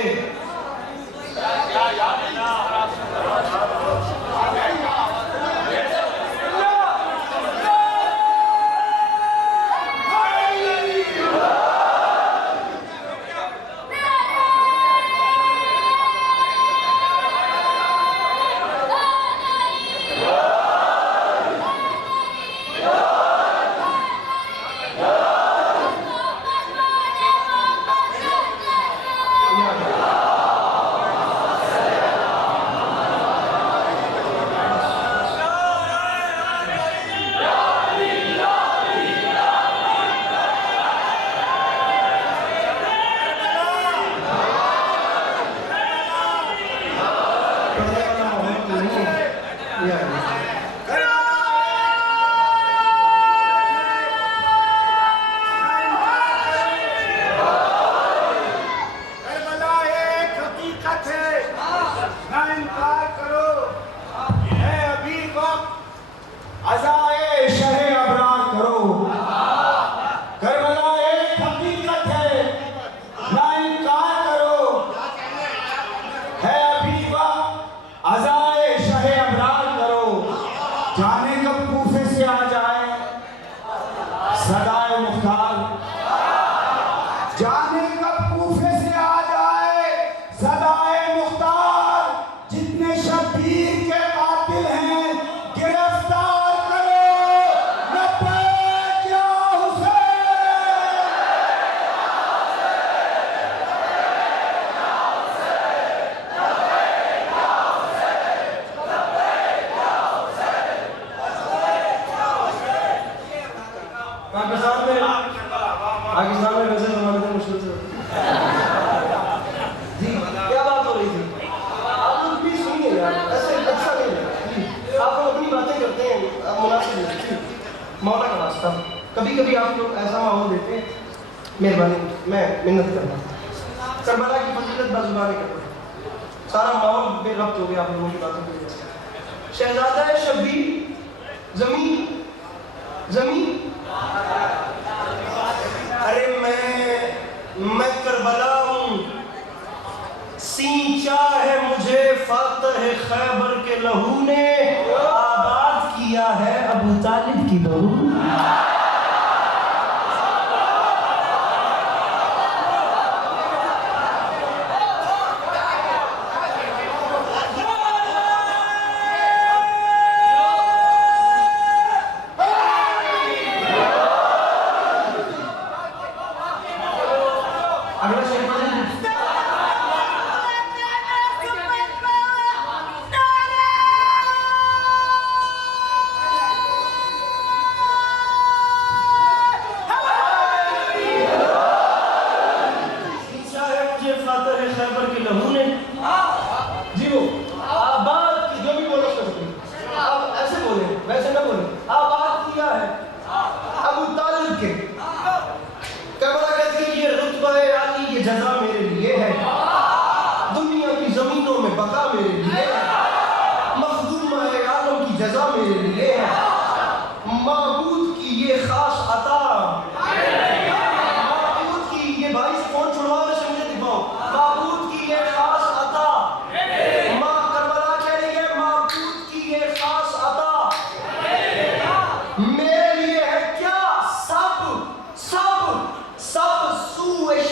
پاکستان میں ویسے زمانے میں مشکل سے جی کیا بات ہو رہی تھی. آپ لوگ بھی سنیے یار, ایسے اچھا نہیں ہے. آپ لوگ اپنی باتیں کرتے ہیں مناسب نہیں. مولا کا واسطہ کبھی کبھی آپ لوگ ایسا ماحول دیتے ہیں. مہربانی میں منت کرنا. کربلا کی فضیلت بازبانی کرتا ہوں. سارا ماحول بے ربط ہو گیا آپ لوگوں کی باتوں کی وجہ سے. شہزادہ شبیر زمین ارے میں کربلا ہوں. سینچا ہے مجھے فاتح خیبر کے لہو نے. آباد کیا ہے ابو طالب کی بہو.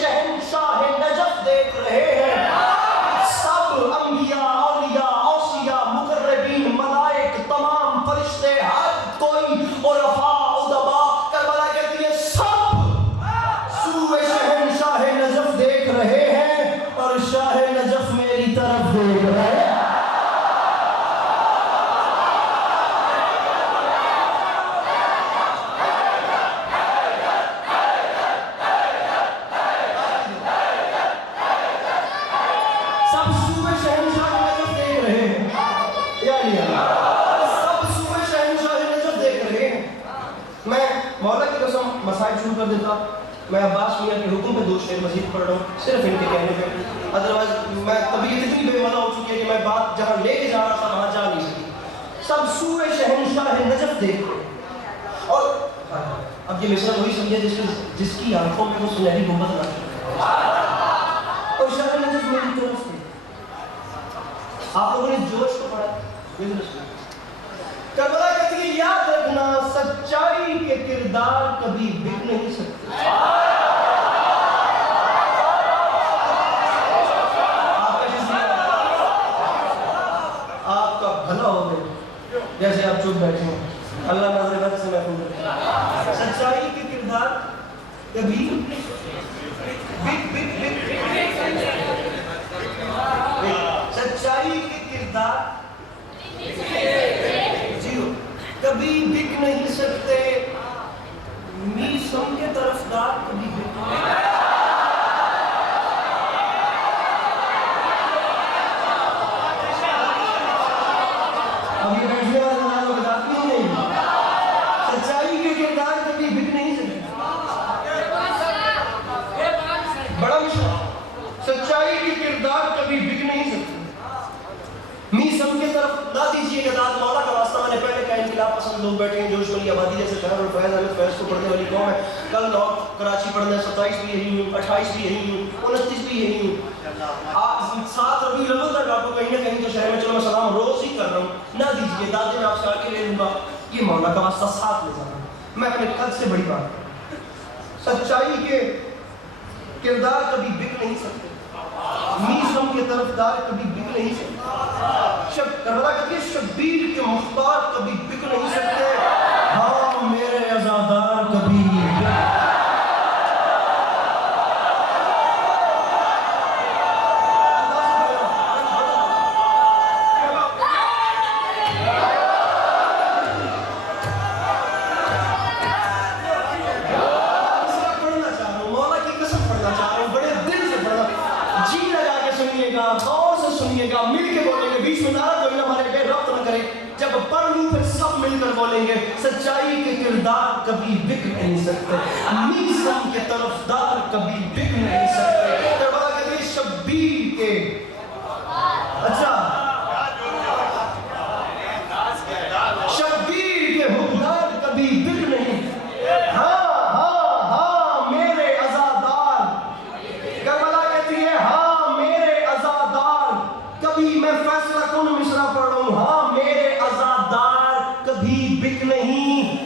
شہنشاہ نجف میاں کے حکم پہ 2 شعر مزید پڑھ رہا ہوں صرف ان کے کہنے پہ، ادروائز میں طبیعت اتنی بے مزہ ہو چکی ہے کہ میں بات جہاں لے کے جا رہا تھا وہاں جا نہیں سکی. سب سوئے شہنشاہ نجف دیکھتے اور اب یہ مصرع وہی سمجھے جس کی آنکھوں میں وہ سنہری گنبد نہ اور شاہ نجف میری طرف سے. آپ لوگوں نے جوش کو پڑھا. کربلا کہتی ہے یاد رکھنا سچائی کے کردار کبھی بک نہیں سکتے. آپ کا بھلا ہو گئے جیسے آپ چپ بیٹھے ہیں. اللہ نظر بد سے محفوظ رکھے. سچائی کے کردار کبھی سچائی کے کردار کبھی بک نہیں سکتے. میسم کے طرفدار کبھی بک نہیں. اب یہ بیٹھنے والے زمانے کو بتاتی ہوں نہیں. سچائی کے کردار کبھی بک نہیں سکتے. بڑا مشکل. سچائی کے کردار کبھی بک نہیں سکتے. میسم کی طرف نہ دیجیے گا داد. مولا کا واسطہ میں نے پہلے کہا انقلاب پسند لوگ بیٹھے ہیں جوش والی آبادی جیسے خیر اور فیض احمد فیض کو پڑھنے والی قوم ہے. کل 9 کراچی پڑھنا ہے, 27 بھی یہی ہوں, 28 بھی یہی ہوں, 29 بھی یہی ہوں. 7 ربیع الاول تک آپ کو کہیں نہ کہیں تو شہر میں چلو میں سلام روز ہی کر رہا ہوں. نہ دیجیے داد میں آپ سے آ کے لے لوں گا. یہ مولا کا واسطہ ساتھ لے جانا. میں اپنے قد سے بڑی بات کروں. سچائی کے کردار کبھی بک نہیں سکتے. میسم کے طرفدار کبھی بک نہیں سکتے. کربلا کہتی ہے شبیر کے مختار کبھی بک نہیں سکتے. ہاں میرے عزادار کبھی پڑھنا چاہ رہا ہوں, مولا کی قسم پڑھنا چاہ رہا ہوں, بڑے دل سے پڑھنا. جی لگا کے سنیے گا, غور سے سنیے گا, مل کے بولیں گے, بیچ میں نعرہ کوئی نہ مارے, بے ربط نہ کرے. جب پڑھ لوں پھر سب مل کر بولیں گے سچائی کے کردار کبھی بک نہیں سکتے. میسم کے طرفدار کبھی بک نہیں سکتے. کربلا کہتی ہے شبیر کے اچھا شبیر کے حکمران کبھی بک نہیں. ہاں ہاں ہاں میرے عزادار. کربلا کہتی ہے ہاں میرے عزادار. کبھی میں فیصلہ کن مصرع پڑھ رہا ہوں. ہاں میرے عزادار کبھی بک نہیں.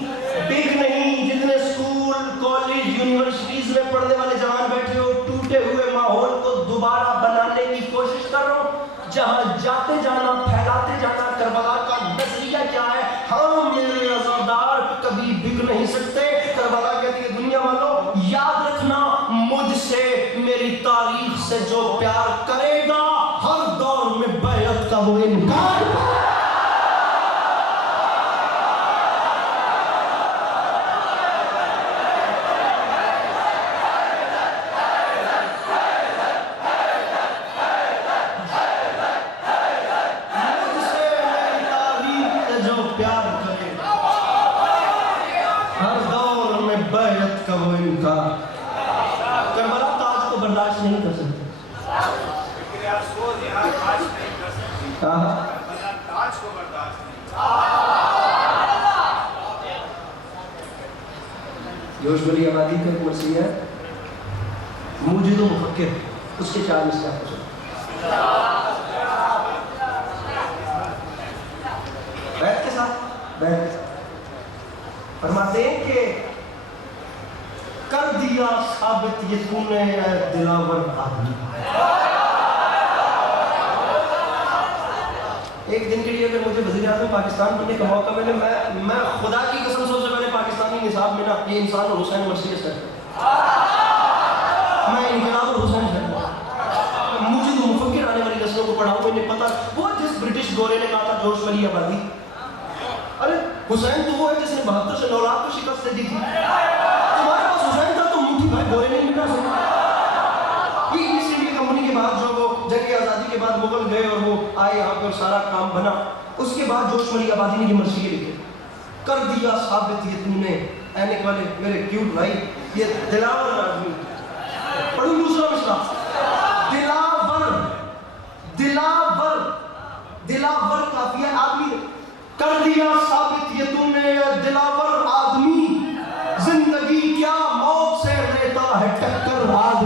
بک نہیں. جتنے اسکول کالج یونیورسٹیز میں پڑھنے والے جوان بیٹھے ہو, ٹوٹے ہوئے ماحول کو دوبارہ بنانے کی کوشش کر رہا ہوں. جہاں جاتے جانا پھیلاتے جانا. کربلا کا نظریہ کیا ہے؟ ہاں میرے عزادار کبھی بک نہیں سکتے. کربلا کہتی ہے دنیا والوں یاد رکھنا مجھ سے میری تاریخ سے جو پیار کرے گا ہر دور میں بیعت کا وہ انکار. پیار کرے ہر دور میں بیعت کا وہ انکار. کربلا تاج کو برداشت نہیں کر سکتے. جوش والی آبادی کا مرثیہ ہے موجد و مفکر, اس کے 4 مصرع آپ کو بیت کے ساتھ فرماتے ہیں کہ کر دیا ثابت یہ تو نے دلاور آدمی. ایک دن کے لیے اگر مجھے وزیر اعظم پاکستان بننے کا موقع ملے, میں خدا کی قسم سب سے پہلے پاکستانی نصاب میں نا یہ انسان اور حسین مرثیہ کرتا ہوں. میں انقلاب اور حسین کرتا ہوں. مجھے تو مفکر آنے والی نسلوں کو پڑھاؤں. انہیں پتا وہ جس برٹش گورے نے کہا تھا جوش والی آبادی, ارے حسین تو وہ ہے جس نے 72 سے 9 لاکھ کو شکست دے دی تھی. تمہارے پاس حسین تھا تو مٹھی بھائی گورے نہیں مٹا سکتے. ایسٹ انڈیا کمپنی کے بعد جو وہ جنگ آزادی کے بعد مغل گئے اور وہ آئے یہاں پر سارا کام بنا, اس کے بعد جوش والی آبادی نے یہ مرثیے لکھے کر دیا ثابت یہ تم نے. اینک والے میرے کیوٹ بھائی, یہ دلاور آدمی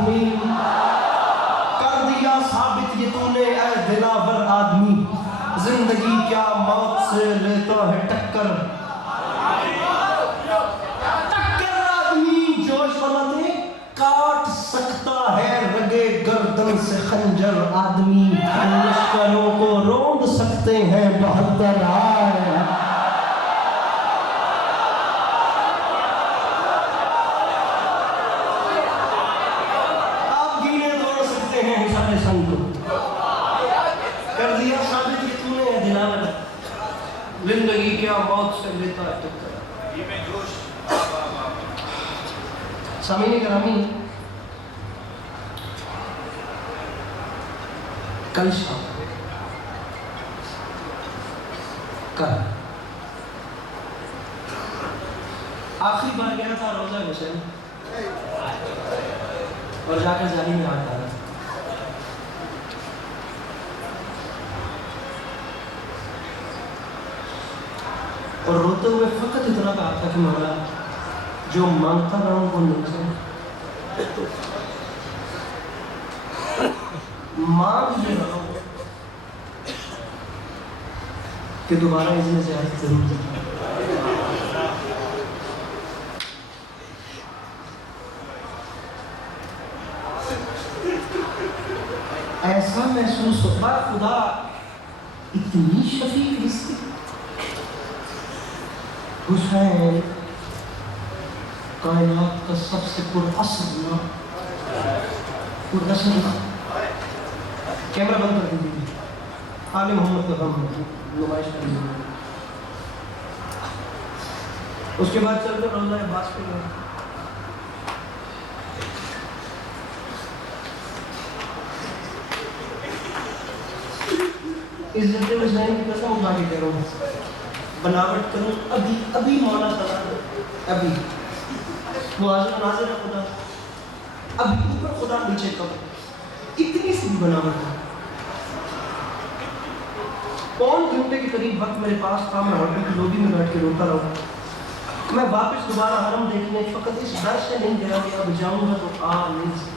آمین. کر دیا ثابت یہ تو نے اے دلاور آدمی, زندگی کیا موت سے لیتا ہے ٹکر. ٹکر آدمی جوش بناتے کاٹ سکتا ہے رگے گردن سے خنجر آدمی, لشکروں کو روند سکتے ہیں 72 آئے. آپ گیلے توڑ سکتے ہیں حساب سن کو. کر دیا ثابت یہ تو نے دلاور, زندگی کیا موت سے لیتا ہے ٹکر. سامعین گرامی, کل شام آخری بار گیا تھا روضہ حسین اور جا کر جالی میں ہاتھ ڈالا. اور روتے ہوئے فقط اتنا کہا تھا کہ مولا جو مانگتا رہا ہوں وہ نہیں مانگ لے رہا ہوں کہ دوبارہ اذن زیارت ضرور دیں. ایسا محسوس ہوتا خدا اتنی شفیق ہستی. حسین کائنات کا سب سے پراثر نام, پراثر نام. کیمرہ بند کر دیجیے, آل محمد کا غم نمائش کر دیجیے. اس کے بعد چل کر روضہ عباس پہ گئے. عزت حسین کی قسم اٹھا کے کہہ رہا ہوں, بناوٹ کروں ابھی مولا صلاح ابھی وہ حاضر ناظر ہے خدا, ابھی اوپر خدا نیچے کم, اتنی سی بھی بناوٹ ہے. 5 گھنٹے کے قریب وقت میرے پاس تھا. میں ہوٹل کی لوبی میں بیٹھ کے روتا رہا. میں واپس دوبارہ حرم دیکھنے فقط اس ڈر سے نہیں گیا کہ اب جاؤں گا تو آ نہیں سکتا.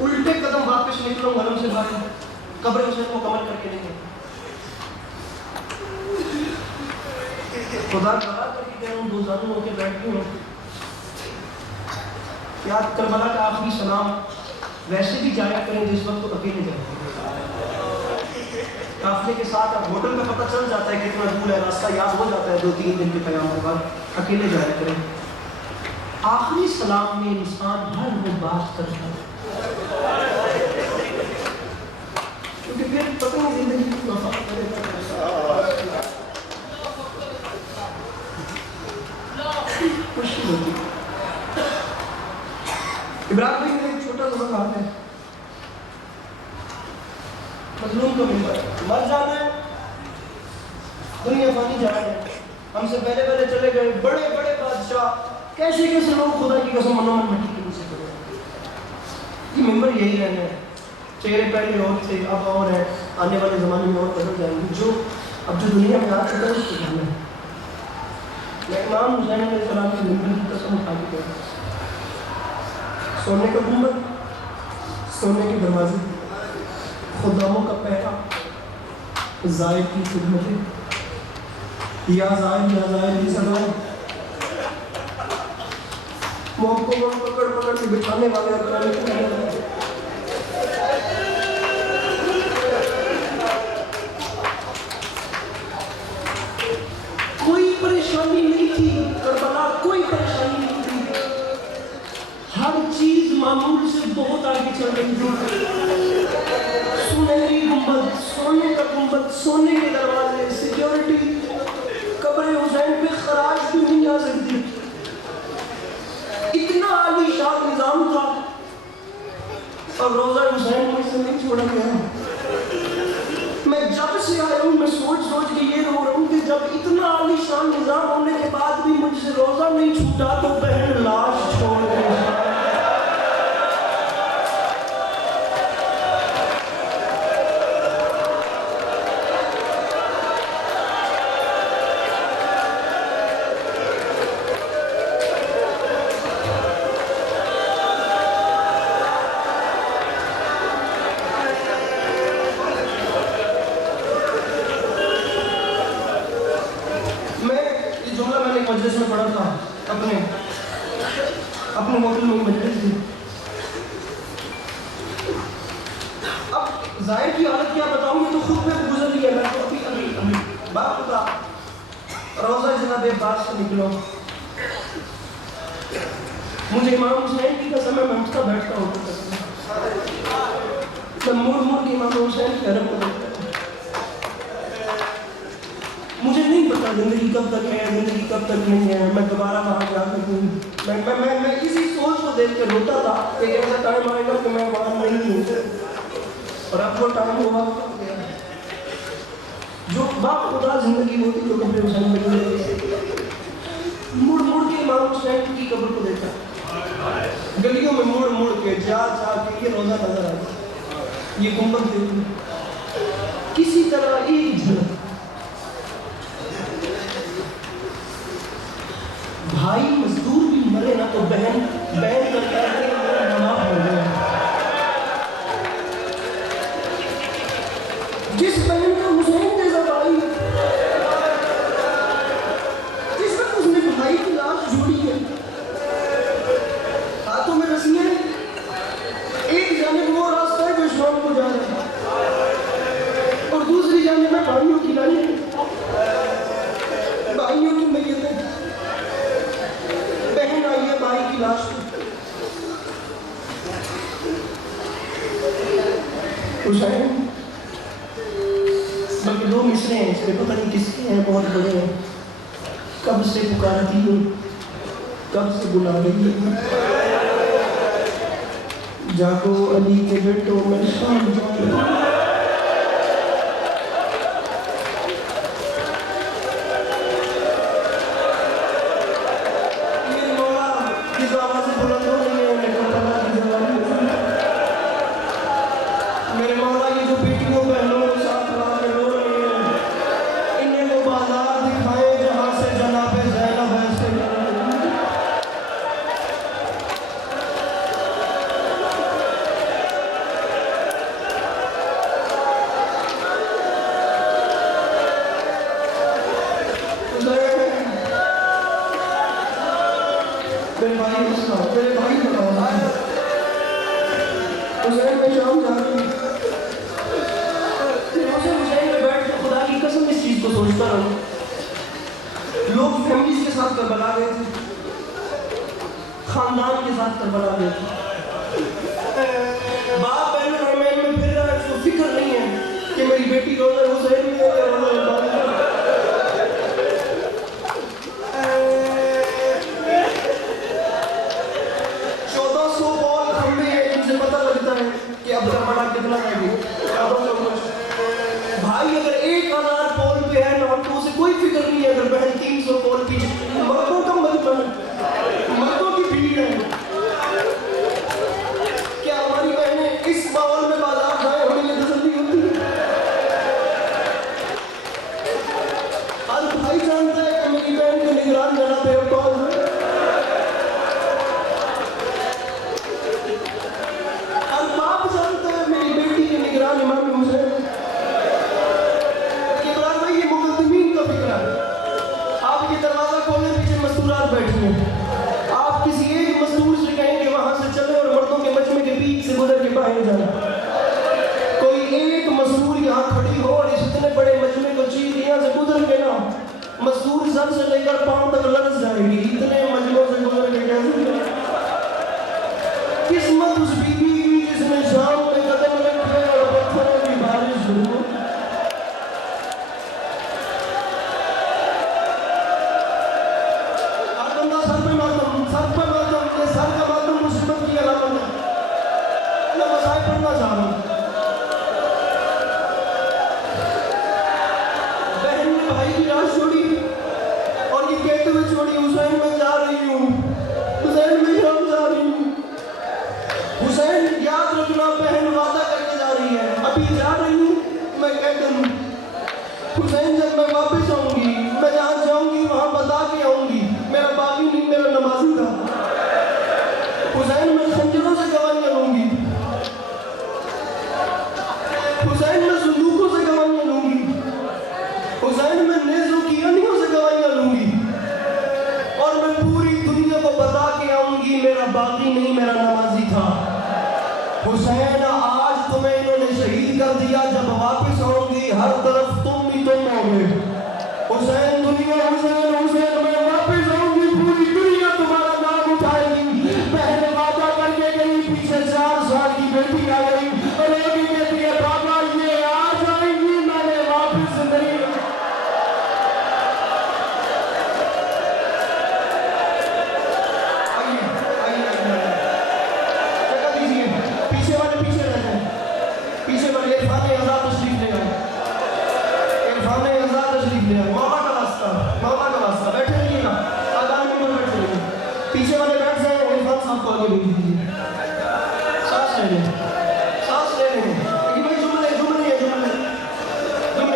الٹے قدم واپس نکلوں حرم سے باہر, قبر حسین کو مکمل کر کے نہیں. خدا تعالیٰ کر کے کہہ رہا ہوں, 2 زانوں ہو کے بیٹھتی ہوں. کیا کربلا کا آخری سلام ویسے بھی جایا کریں جس وقت تو اکیلے جائیں. قافلے کے ساتھ اب ہوٹل میں پتہ چل جاتا ہے کتنا دور ہے, راستہ یاد ہو جاتا ہے 2-3 دن کے قیام کے بعد. اکیلے جایا کریں. آخری سلام میں انسان ہر وہ بات کرتا ہے کیونکہ پھر پتہ نہیں زندگی کی وفا کرے گا. خوشی ہوتی. ابراہیم بھائی میں ایک چھوٹا سا کام ہے, مظلوم کا ممبر, مر جانا ہے, دنیا فانی جانا ہے. ہم سے پہلے چلے گئے بڑے بڑے بادشاہ, کیسے کیسے لوگ خدا کی قسم منو من مٹی کے نیچے کرے. یہ ممبر یہی رہنے ہیں. چہرے پہلے اور تھے, اب اور ہیں, آنے والے زمانے میں اور بدل جائیں گے. جو دنیا میں آ چکا ہے اس کو جانا ہے. میں امام حسین علیہ السلام کی ممبر کی قسم اٹھا کے کہتا ہوں, سونے کا گنبد, سونے کے دروازے, خداموں کا پہرا, زائر کی خدمتیں, یا زائر یہ سلام, موم کو پکڑ کے بچھانے والے اکرانے کو نہیں. کوئی پریشانی نہیں تھی کربلا, کوئی پریشانی نہیں تھی. ہر چیز معمول سے بہت آگے چل رہی تھی. سنہری گنبد, سونے کا گنبد, سونے کے دروازے, سیکیورٹی. قبر حسین پہ خراج بھی نہیں آ سکتی. اتنا عالی شان نظام تھا اور روضہ حسین مجھ سے نہیں چھوڑا گیا. میں جب سے آیا ہوں میں سوچ کے یہ رو رہا ہوں کہ جب اتنا عالی شان نظام ہونے کے بعد بھی مجھ سے روضہ نہیں چھوٹا تو بہن لاش چھوڑ گئی. مجلس میں پڑھا تھا اپنے ہوٹل میں مجلس تھی. اب ظاہر کی حالت کیا بتاؤں گی تو خود میں گزر رہی ہے. میں تو ابھی باپ خدا روزہ جناب عباس سے نکلو. مجھے امام حسین کی قسم میں اٹھتا بیٹھتا ہوں. میں مڑ کے امام حسین کی حرم کو دیکھتا ہوں. مجھے نہیں پتا زندگی کب تک ہے, زندگی کب تک نہیں ہے, میں دوبارہ وہاں جا کر ہوں. میں اسی سوچ کو دیکھ کر روتا تھا کہ ایسا ٹائم آئے گا کہ میں وہاں نہیں ہوں. اور اب وہ ٹائم ہوا گیا. جو باپ خدا زندگی ہوتی جو قبر حسین میں مڑ کے امام حسین کی قبر کو دیکھا. گلیوں میں مڑ کے جا کے یہ روزہ نظر آیا, یہ گنبد دیکھی. کسی طرح ایک جھلک بھائی مزدور بھی مرے نا تو بہن کرتا ہے کہ میرا نماز ہو گیا. جس بہن کا حسین جیسا بھائی, جس وقت اس نے بھائی کی لاش جوڑی ہے, ہاتھوں میں رسیاں, ایک جانب وہ راستہ ہے جو شام کو جا رہا ہے اور دوسری جانب میں بھائیوں کی لائن, بھائیوں کی میتیں. بہن آئی ہے بھائی کی لاش کو. حسین بلکہ دو مصرے ہیں اس پہ, پتہ نہیں کس کے ہیں, بہت بڑے ہیں. کب سے پکارتی ہوں, کب سے بلا رہی ہوں, جاگو علی کے بیٹو میں شام جاؤں. لوگ فیملیز کے ساتھ کربلا گئے تھے, خاندان کے ساتھ کربلا گئے تھے. باپ بین الحرمین میں پھر رہا ہے, اس کو فکر نہیں ہے کہ میری بیٹی روزہ حسین میں ہے یا روزہ عباس میں. 1400 بال کھمبے ہیں جن سے پتہ لگتا ہے کہ اب کربلا کتنا ہے گی. بھائی اگر 1000 پول پہ ہے نا تو اسے کوئی فکر نہیں ہے اگر بہن 300 پول پیچھے. مردوں کا مطلب ہے, مردوں کی بھیڑ ہے. کیا ہماری بہنیں اس ماحول میں بازار جائیں, ہمیں یہ تسلی ہوتی ہے؟ ہر بھائی جانتا ہے کہ میری بہن کے نگران جناب عباس ہے. ہر باپ جانتا ہے میری بیٹی کے نگران امام حسین ہے. دروازہ کھولنے پیچھے مستورات بیٹھی ہیں. آپ کسی ایک مزدور سے کہیں کہ وہاں سے چلے اور مردوں کے مجمع کے بیچ سے گزر کے باہر جانا. کوئی ایک مزدور یہاں کھڑی ہو اور اس اتنے بڑے مجمع کو چیز یہاں سے گزر کے نا, مزدور سر سے لے کر پاؤں تک لرز جائے گی. اتنے مجمعوں سے گزر کے کیسے قسمت اس بیوی کی جس نے شام میں قدم رکھے اور پتھروں کی بارش شروع. بہن نے بھائی کی لاش چھوڑی اور یہ کہتے ہوئے چھوڑی, حسین میں جا رہی ہوں, حسین میں شام جا رہی ہوں. حسین یاد رکھنا بہن وعدہ کر کے جا رہی ہے, ابھی جا رہی ہوں میں کہہ دوں. حسین جب میں واپس آؤں گی, میں جہاں جاؤں گی وہاں بتا کے آؤں گی میرا باقی نہیں میرا نمازی تھا. حسین میں خنجروں سے گواہیاں لوں گی, حسین میں صندوقوں سے گواہیاں لوں گی, حسین میں نیزوں کی انیوں سے گواہیاں لوں گی. کر دیا جب واپس آؤں گی ہر طرف تم ہی تم ہوگے. حسین دنیا حسین حسین میں واپس آؤں گی پوری دنیا تمہارا نام اٹھائے گی. پہلے وعدہ کر کے گئی پیچھے 4 سال کی بیٹی آ گئی اور یہ بھی کہتی ہے بابا یہ آ جائیں گی میں نے واپس نہیں. پیچھے والے عرفان آزاد تشریف لے آئے. عرفان آزاد تشریف لے آئے. ماما کا واسطہ بیٹھے رہیے نا آدان کے اوپر بیٹھے رہیے. پیچھے والے بیٹھ جائیں عرفان صاحب کو آگے بھیج دیجیے. سانس لے لیں سانس لے لیں. لیکن بھائی جملے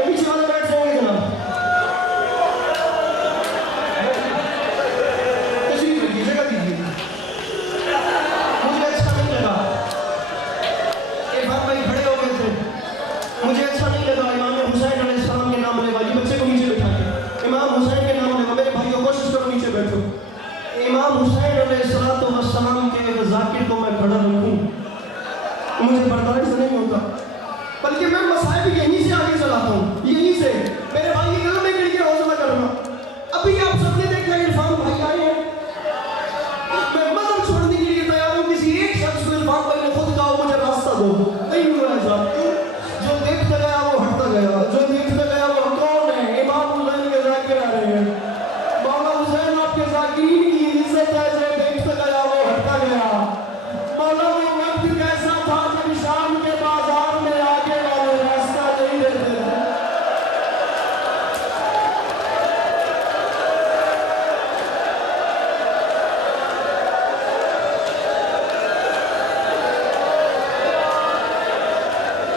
پیچھے والے بیٹھ جائیں گے جناب. تشریف رکھیے جگہ دیجیے. مجھے اچھا نہیں لگا عرفان بھائی کھڑے ہو گئے تھے. مجھے اچھا نہیں لگا امام حسین علیہ السلام کے نام لے والی بچے کو نیچے بٹھا کے امام حسین کے نام لے. میرے بھائیوں کوشش کرو نیچے بیٹھو. امام حسین علیہ السلام کے ذاکر کو میں کھڑا رکھوں مجھے برداشت نہیں ہوتا. بلکہ میں مصائب یہیں سے آگے چلاتا ہوں. یہیں سے میرے بھائی کے گھر میں گر کے حوصلہ کرنا. ابھی آپ سب نے دیکھا عرفان بھائی آئے ہیں. میں مذہب چھوڑنے کے لیے تیار ہوں. کسی ایک شخص کو عرفان بھائی نے خود کہا مجھے راستہ دو. نہیں ہوا ایسا. جو دیکھتا گیا وہ ہٹتا گیا. جو دیکھتا گیا وہ کون ہے؟ امام حسین کے ذاکر آ رہے ہیں. مولا حسین آپ کے ذاکرین کی عزت ہے. جو دیکھتا گیا وہ ہٹتا گیا. مولا وہ وقت کیسا تھا جب شام کے بازار میں آگے والے راستہ نہیں دیتے تھے.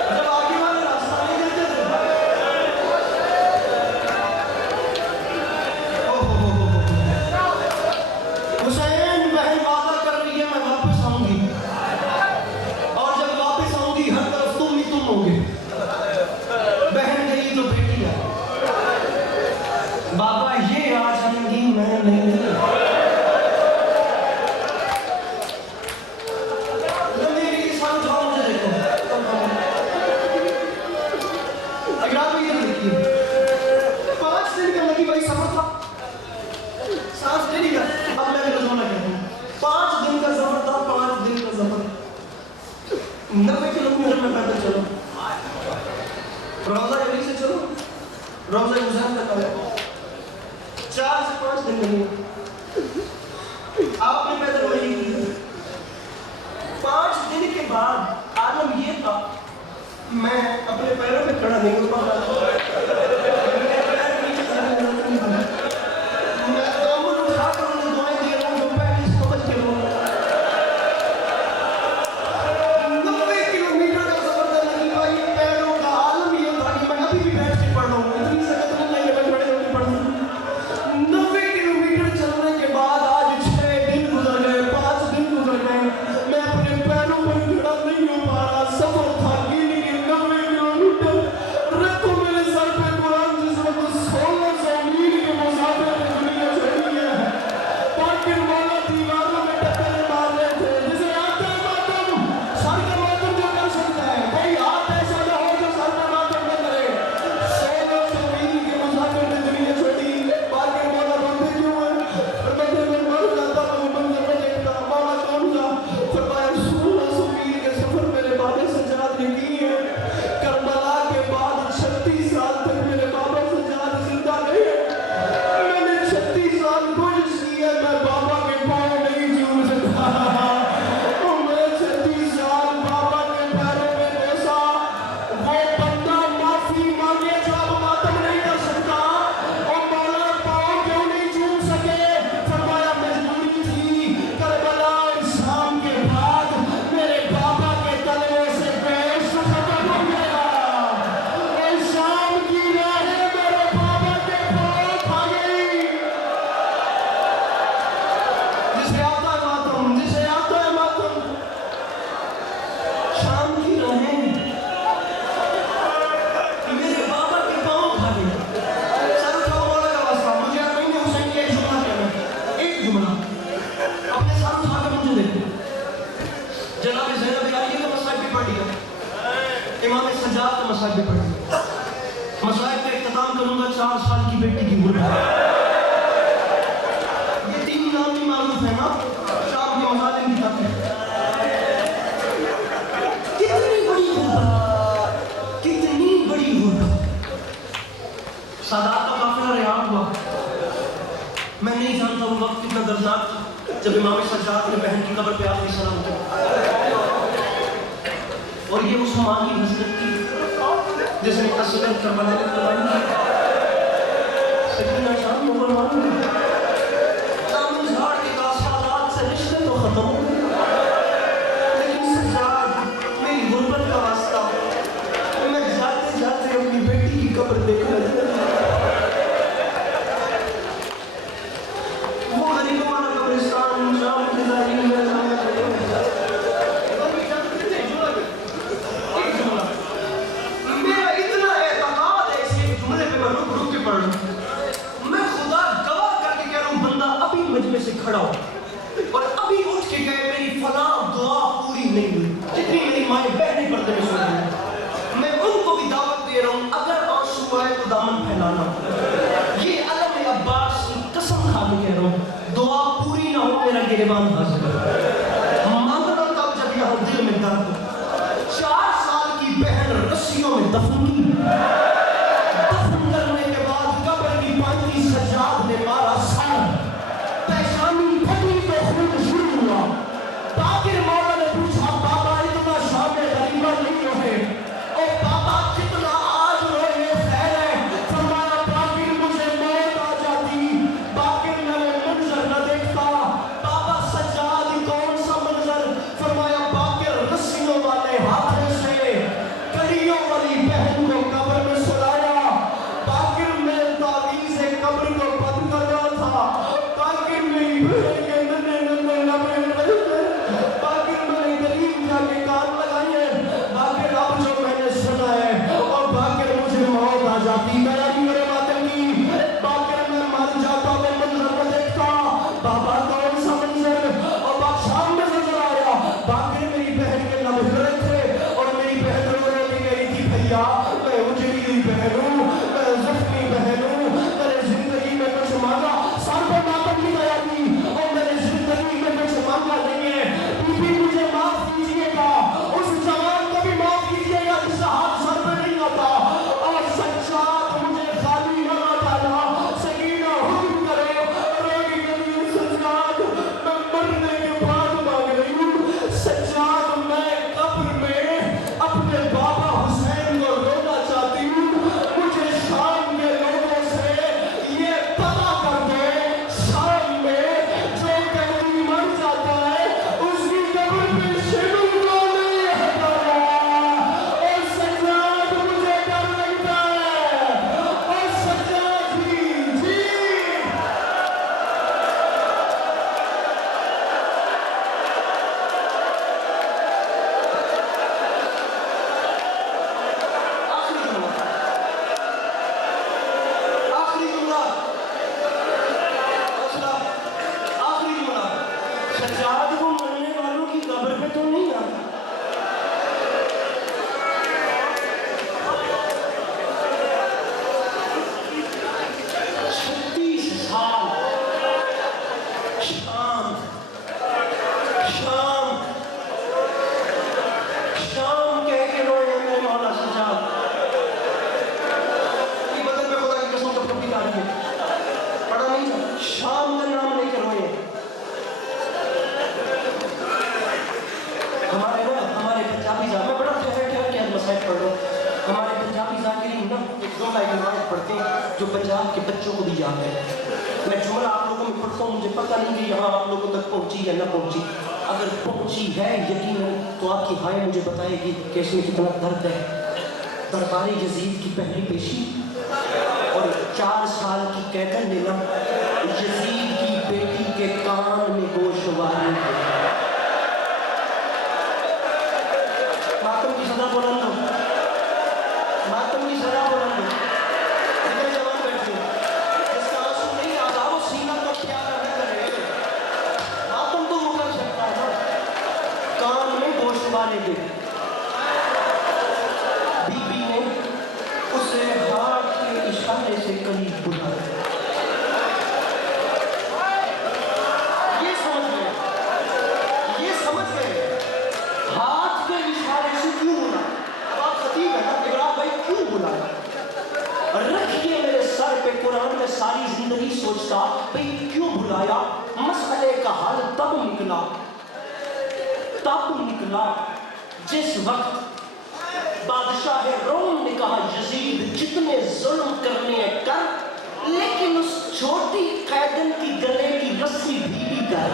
جب آگے والے راستہ نہیں دیتے تھے. حسین بہن وعدہ کر رہی ہے میں واپس آؤں گی اور جب واپس آؤں گی ہر طرف تم ہی تم ہوگے. بہن گئی تو بیٹی آئی. بابا یہ آ جائیں گی میں نہیں. میری کسان جاؤ مجھے دیکھو. اگر آپ یہ دیکھیے 5 دن کا لگی بھائی سفر تھا. سانس لے لیا. اب میں رضوانہ کہتا ہوں 5 دن کا سفر تھا. 5 دن کا سفر 90 کلومیٹر میں پیدل چلو. روضہ علی سے چلو روضہ حسین تک آئے. 4 سے 5 دن نہیں. آپ نے پیدل وہی کی. 5 دن کے بعد عالم یہ تھا میں اپنے پیروں پہ کھڑا نہیں ہو پا رہا. میں دامن اٹھا کر انہیں دعائیں دے رہا ہوں جو پہلے سمجھ کے ہو. 90 کلومیٹر کا سفر تھا. لیکن بھائی پیروں کا عالم یہ تھا کہ میں ابھی بھی بیٹھ کے پڑھ رہا ہوں. اتنی سکت نہیں ہے میں کھڑے ہو کے پڑھ رہا ہوں. 90 کلومیٹر چلنے کے بعد آج 6 دن گزر گئے. 5 دن گزر گئے. میں اپنے پیروں پر کھڑا نہیں ہو پا رہا. سفر تھا گن کے 90 کلومیٹر. رتوں میں امام سجاد کا مصائب بھی پڑھیں. مصائب کا اختتام کروں گا 4 سال کی بیٹی کی غربت. یہ 3 نام بھی معروف ہے نا, شام کے مظالم کی خاطر. کتنی بڑی غربت, کتنی بڑی غربت. سادات کا قافلہ ریحان ہوا. میں نہیں جانتا وہ وقت کتنا دردناک تھا جب امام سجاد نے بہن کی قبر پہ آخری سلام کیا. اور یہ اس ماں کی حسرت تھی جس نے اصل کربلا میں قربانی کی. سکینہ شام مسلمانوں نے دامن جھاڑ کے کہا سادات سے رشتے تو ختم ہو گئے, لیکن سجاد میری غربت کا واسطہ, میں جاتے جاتے اپنی بیٹی کی قبر دیکھنا چاہتا. وہ غریبوں والا قبرستان شام کے ظاہرین میں جانا چاہتے ہیں. میں خدا گواہ کر کے کہہ رہا ہوں, بندہ ابھی مجمع سے کھڑا ہو اور ابھی اٹھ کے کہے میری فلاں دعا پوری نہیں ہوئی. جتنی میری مائیں بہنیں پردے میں سو رہی ہیں, میں ان کو بھی دعوت دے رہا ہوں, اگر آنسو آئے تو دامن پھیلانا. یہ علم عباس کی قسم کھا کے کہہ رہا ہوں, دعا پوری نہ ہو میرا گریبان حاصل ہے. مانگنا تب جب یہاں دل میں درد ہو. 4 سال کی بہن رسیوں میں دفن کی. سجاد نے مارا سر, پیشانی پھٹی تو خون شروع ہوا. باقر مولا نے پوچھا بابا اتنا شام غریبہ نہیں رہے, او بابا کتنا آج روئے خیر ہے. فرمایا باقر مجھے موت آ جاتی, باقر میں وہ منظر نہ دیکھتا. بابا سجاد کون سا منظر؟ فرمایا باقر رسیوں والے ہاتھوں سے کڑیوں والی بہن کو قبر میں سلایا. باقر میں تعویذ قبر کو بند کر رہا تھا تاکہ میری بہن کے ننے ننے لبے لگے. باقر میں نے غریب جا کے کان لگائے. باقر اب جو میں نے سنا ہے, اور باقر مجھے موت آ جاتی, میرا بھی میرے ماتم کی. باقر میں مر جاتا وہ منظر کو دیکھتا. بابا کون سا منظر؟ اور بادشاہ میں نظر آیا. باقر میری بہن کے لب ہل رہے تھے اور میری بہن رو رو کے کہہ رہی تھی بھیا میں اجڑی ہوئی بہن ہوں, میں زخمی بہن ہوں, میں نے زندگی میں کچھ مانگا. سر پر ماتم کی گیا تھی اور میں نے زندگی میں کچھ مانگا نہیں ہے. بی بی مجھے معاف کیجئے گا, اس جوان کو بھی معاف کیجئے گا جس کا ہاتھ سر پہ نہیں آتا. اور سجاد مجھے خالی نہ ڈالا. سکینہ حکم کرو, روگی نبی سجاد میں مرنے کے بعد مانگ رہی ہوں. سجاد میں قبر میں اپنے بابا حسین کو رونا چاہتی ہوں. مجھے شام کے لوگوں سے یہ پتا کر دو, شام میں جو قیدی مر جاتا ہے اس کی قبر پہ شیڈول کو نہیں ہٹانا. اور سجاد مجھے ڈر لگتا ہے. اور سجاد جی آخری جملہ, آخری جملہ. سجاد کو مرنے والوں کی قبر پہ تو نہیں آتا. 36 سال شام شام شام کہہ کے روئے ہیں میرے مولا سجاد. یہ بدل میں خدا کی قسم تو کبھی کہا ہے پڑھا نہیں تھا. شام کا نام لے کے روئے. ہمارے پنجابی ذاکر, میں بڑا ٹھہر ٹھہر کے مسائل پڑھ رہا ہوں. ہمارے پنجابی ذاکرین نا ایک جملہ روایت پڑھتے ہیں جو پنجاب کے بچوں کو بھی یاد ہے. میں جملہ آپ لوگوں میں پڑھتا ہوں, مجھے پتہ نہیں کہ یہاں آپ لوگوں تک پہنچی یا نہ پہنچی. اگر پہنچی ہے یقیناً تو آپ کی ہائے مجھے بتائے گی کہ اس میں کتنا درد ہے. دربار یزید کی پہلی پیشی اور 4 سال کی قیدن نے نا یزید کی بیٹی کے کان میں گوشت واری ہے. ماتم کی سزا بلند ہو, ماتم کی سزا بلند ہو. اتنے جوان بیٹھے جس کا آنسو نہیں آتا وہ سینہ کو پیارا نہ کرے. ماتم تو وہ کر سکتا ہے نا, کان میں گوشت والے دے. نہیں سوچتا بھئی کیوں بلایا. مسئلے کا حل تب نکلا جس وقت بادشاہ روم نے کہا یزید جتنے ظلم کرنے ہیں کر، لیکن اس چھوٹی قیدن کی گلے کی رسی بھی کر.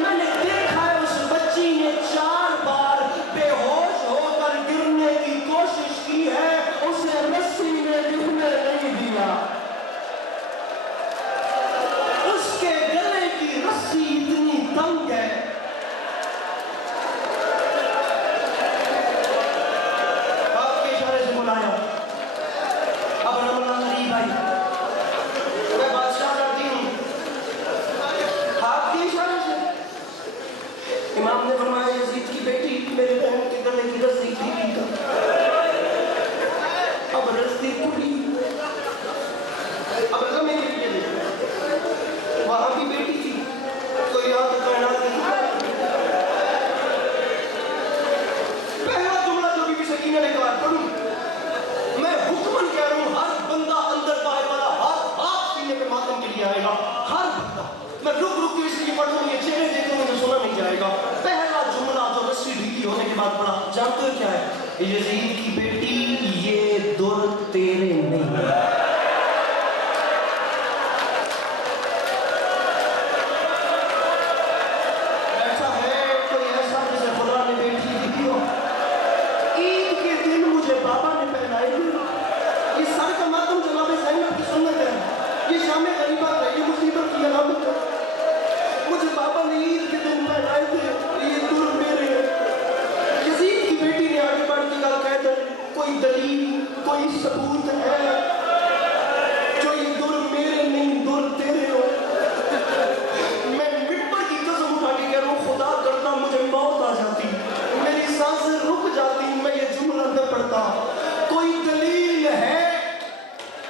میں نے دیکھا ہے اس بچی نے 4 بار بے ہوش ہو کر گرنے کی کوشش کی ہے، اسے رسی نے گرنے نہیں دیا. اس کے گلے کی رسی اتنی تنگ ہے. آپ کے اشارے سے بلایا. اب رحم اللہ علی بھائی میں بادشاہ کرتی ہوں آپ کے اشارے سے. امام نے فرمایا یزید کی بیٹی میرے بہن کے گلے کی رسی ٹھیک کر. اب رسی ٹوٹی. اب رضا میری لیے دیکھو وہاں کی بیٹی تھی تو یاد کرنا پہلا جملہ جو بی بی سکینہ نے کہا پڑھوں میں حکمن کہہ رہا ہوں ہر بندہ اندر باہر والا ہاتھ سینے پہ ماتم کے لیے آئے گا. ہر بندہ میں رک کے اس لیے پڑھوں یہ چہرے دیکھوں مجھے سنا نہیں جائے گا. پہلا جملہ جو رسی ڈھیلی ہونے کے بعد پڑھا جانتے ہو کیا ہے؟ یزید کی بیٹی یہ در تیرے نہیں. کوئی دلیل کوئی ثبوت ہے جو یہ در میرے نہیں در تیرے ہو؟ میں ممبر کی قسم اٹھا کے کہہ رہا ہوں خدا کرتا مجھے موت آ جاتی، میری سانسیں رک جاتی، میں یہ جملہ نہ پڑھتا. کوئی دلیل ہے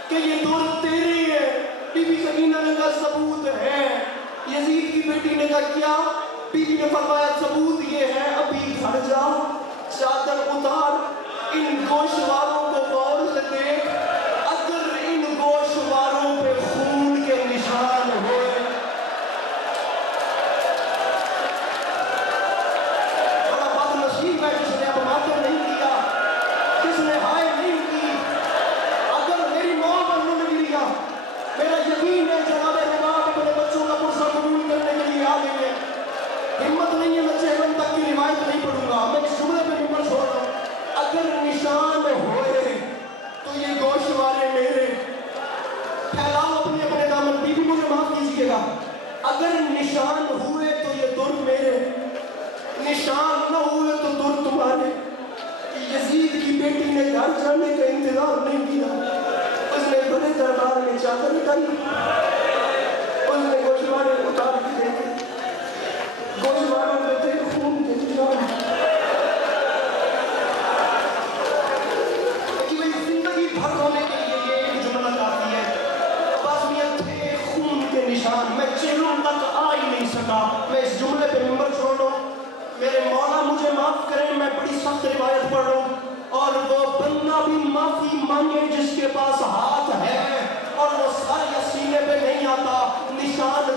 کہ یہ در تیری ہے؟ بی بی سکینہ نے کہا ثبوت ہے. یزید کی بیٹی نے کہا کیا؟ بی بی نے فرمایا ثبوت یہ ہے ابھی گھر جا چادر اتار ان گوشواروں کو غور سے دیکھ، اگر ان گوشواروں پہ خون کے نشان ہوئے. بڑا بد نصیب ہے جس نے اب ماتم نہیں کیا، جس نے ہائے نہیں کی. اگر میری ماں بننے میں گری گا میرا یقین ہے جناب نواب اپنے بچوں کا پرسہ قبول کرنے کے لیے آ گئی ہے. ہمت نہیں ہے میں 6 تک کی روایت نہیں پڑھوں گا، میں اس جملے پہ نمبر چھوڑ رہا ہوں. اگر نشان ہوئے تو یہ گوشوارے میرے. پھیلاؤ اپنے دامن. بی بی مجھے معاف کیجیے گا. اگر نشان ہوئے تو یہ در میرے، نشان نہ ہوئے تو در تمہارے. یزید کی بیٹی نے گھر جانے کا انتظار نہیں کیا، اس نے بڑے دربار میں چادر ڈالی، اس نے گوشوارے اتار کے دیکھے. گوشواروں میں تھے خون کے نشان. میں چہروں تک آ ہی نہیں سکا. میں اس جملے پہ ممبر چھوڑ رہا ہوں. میرے مولا مجھے معاف کریں، میں بڑی سخت روایت پڑھ رہا ہوں. اور وہ بندہ بھی معافی مانگے جس کے پاس ہاتھ ہے اور وہ سر یا سینے پہ نہیں آتا، نشان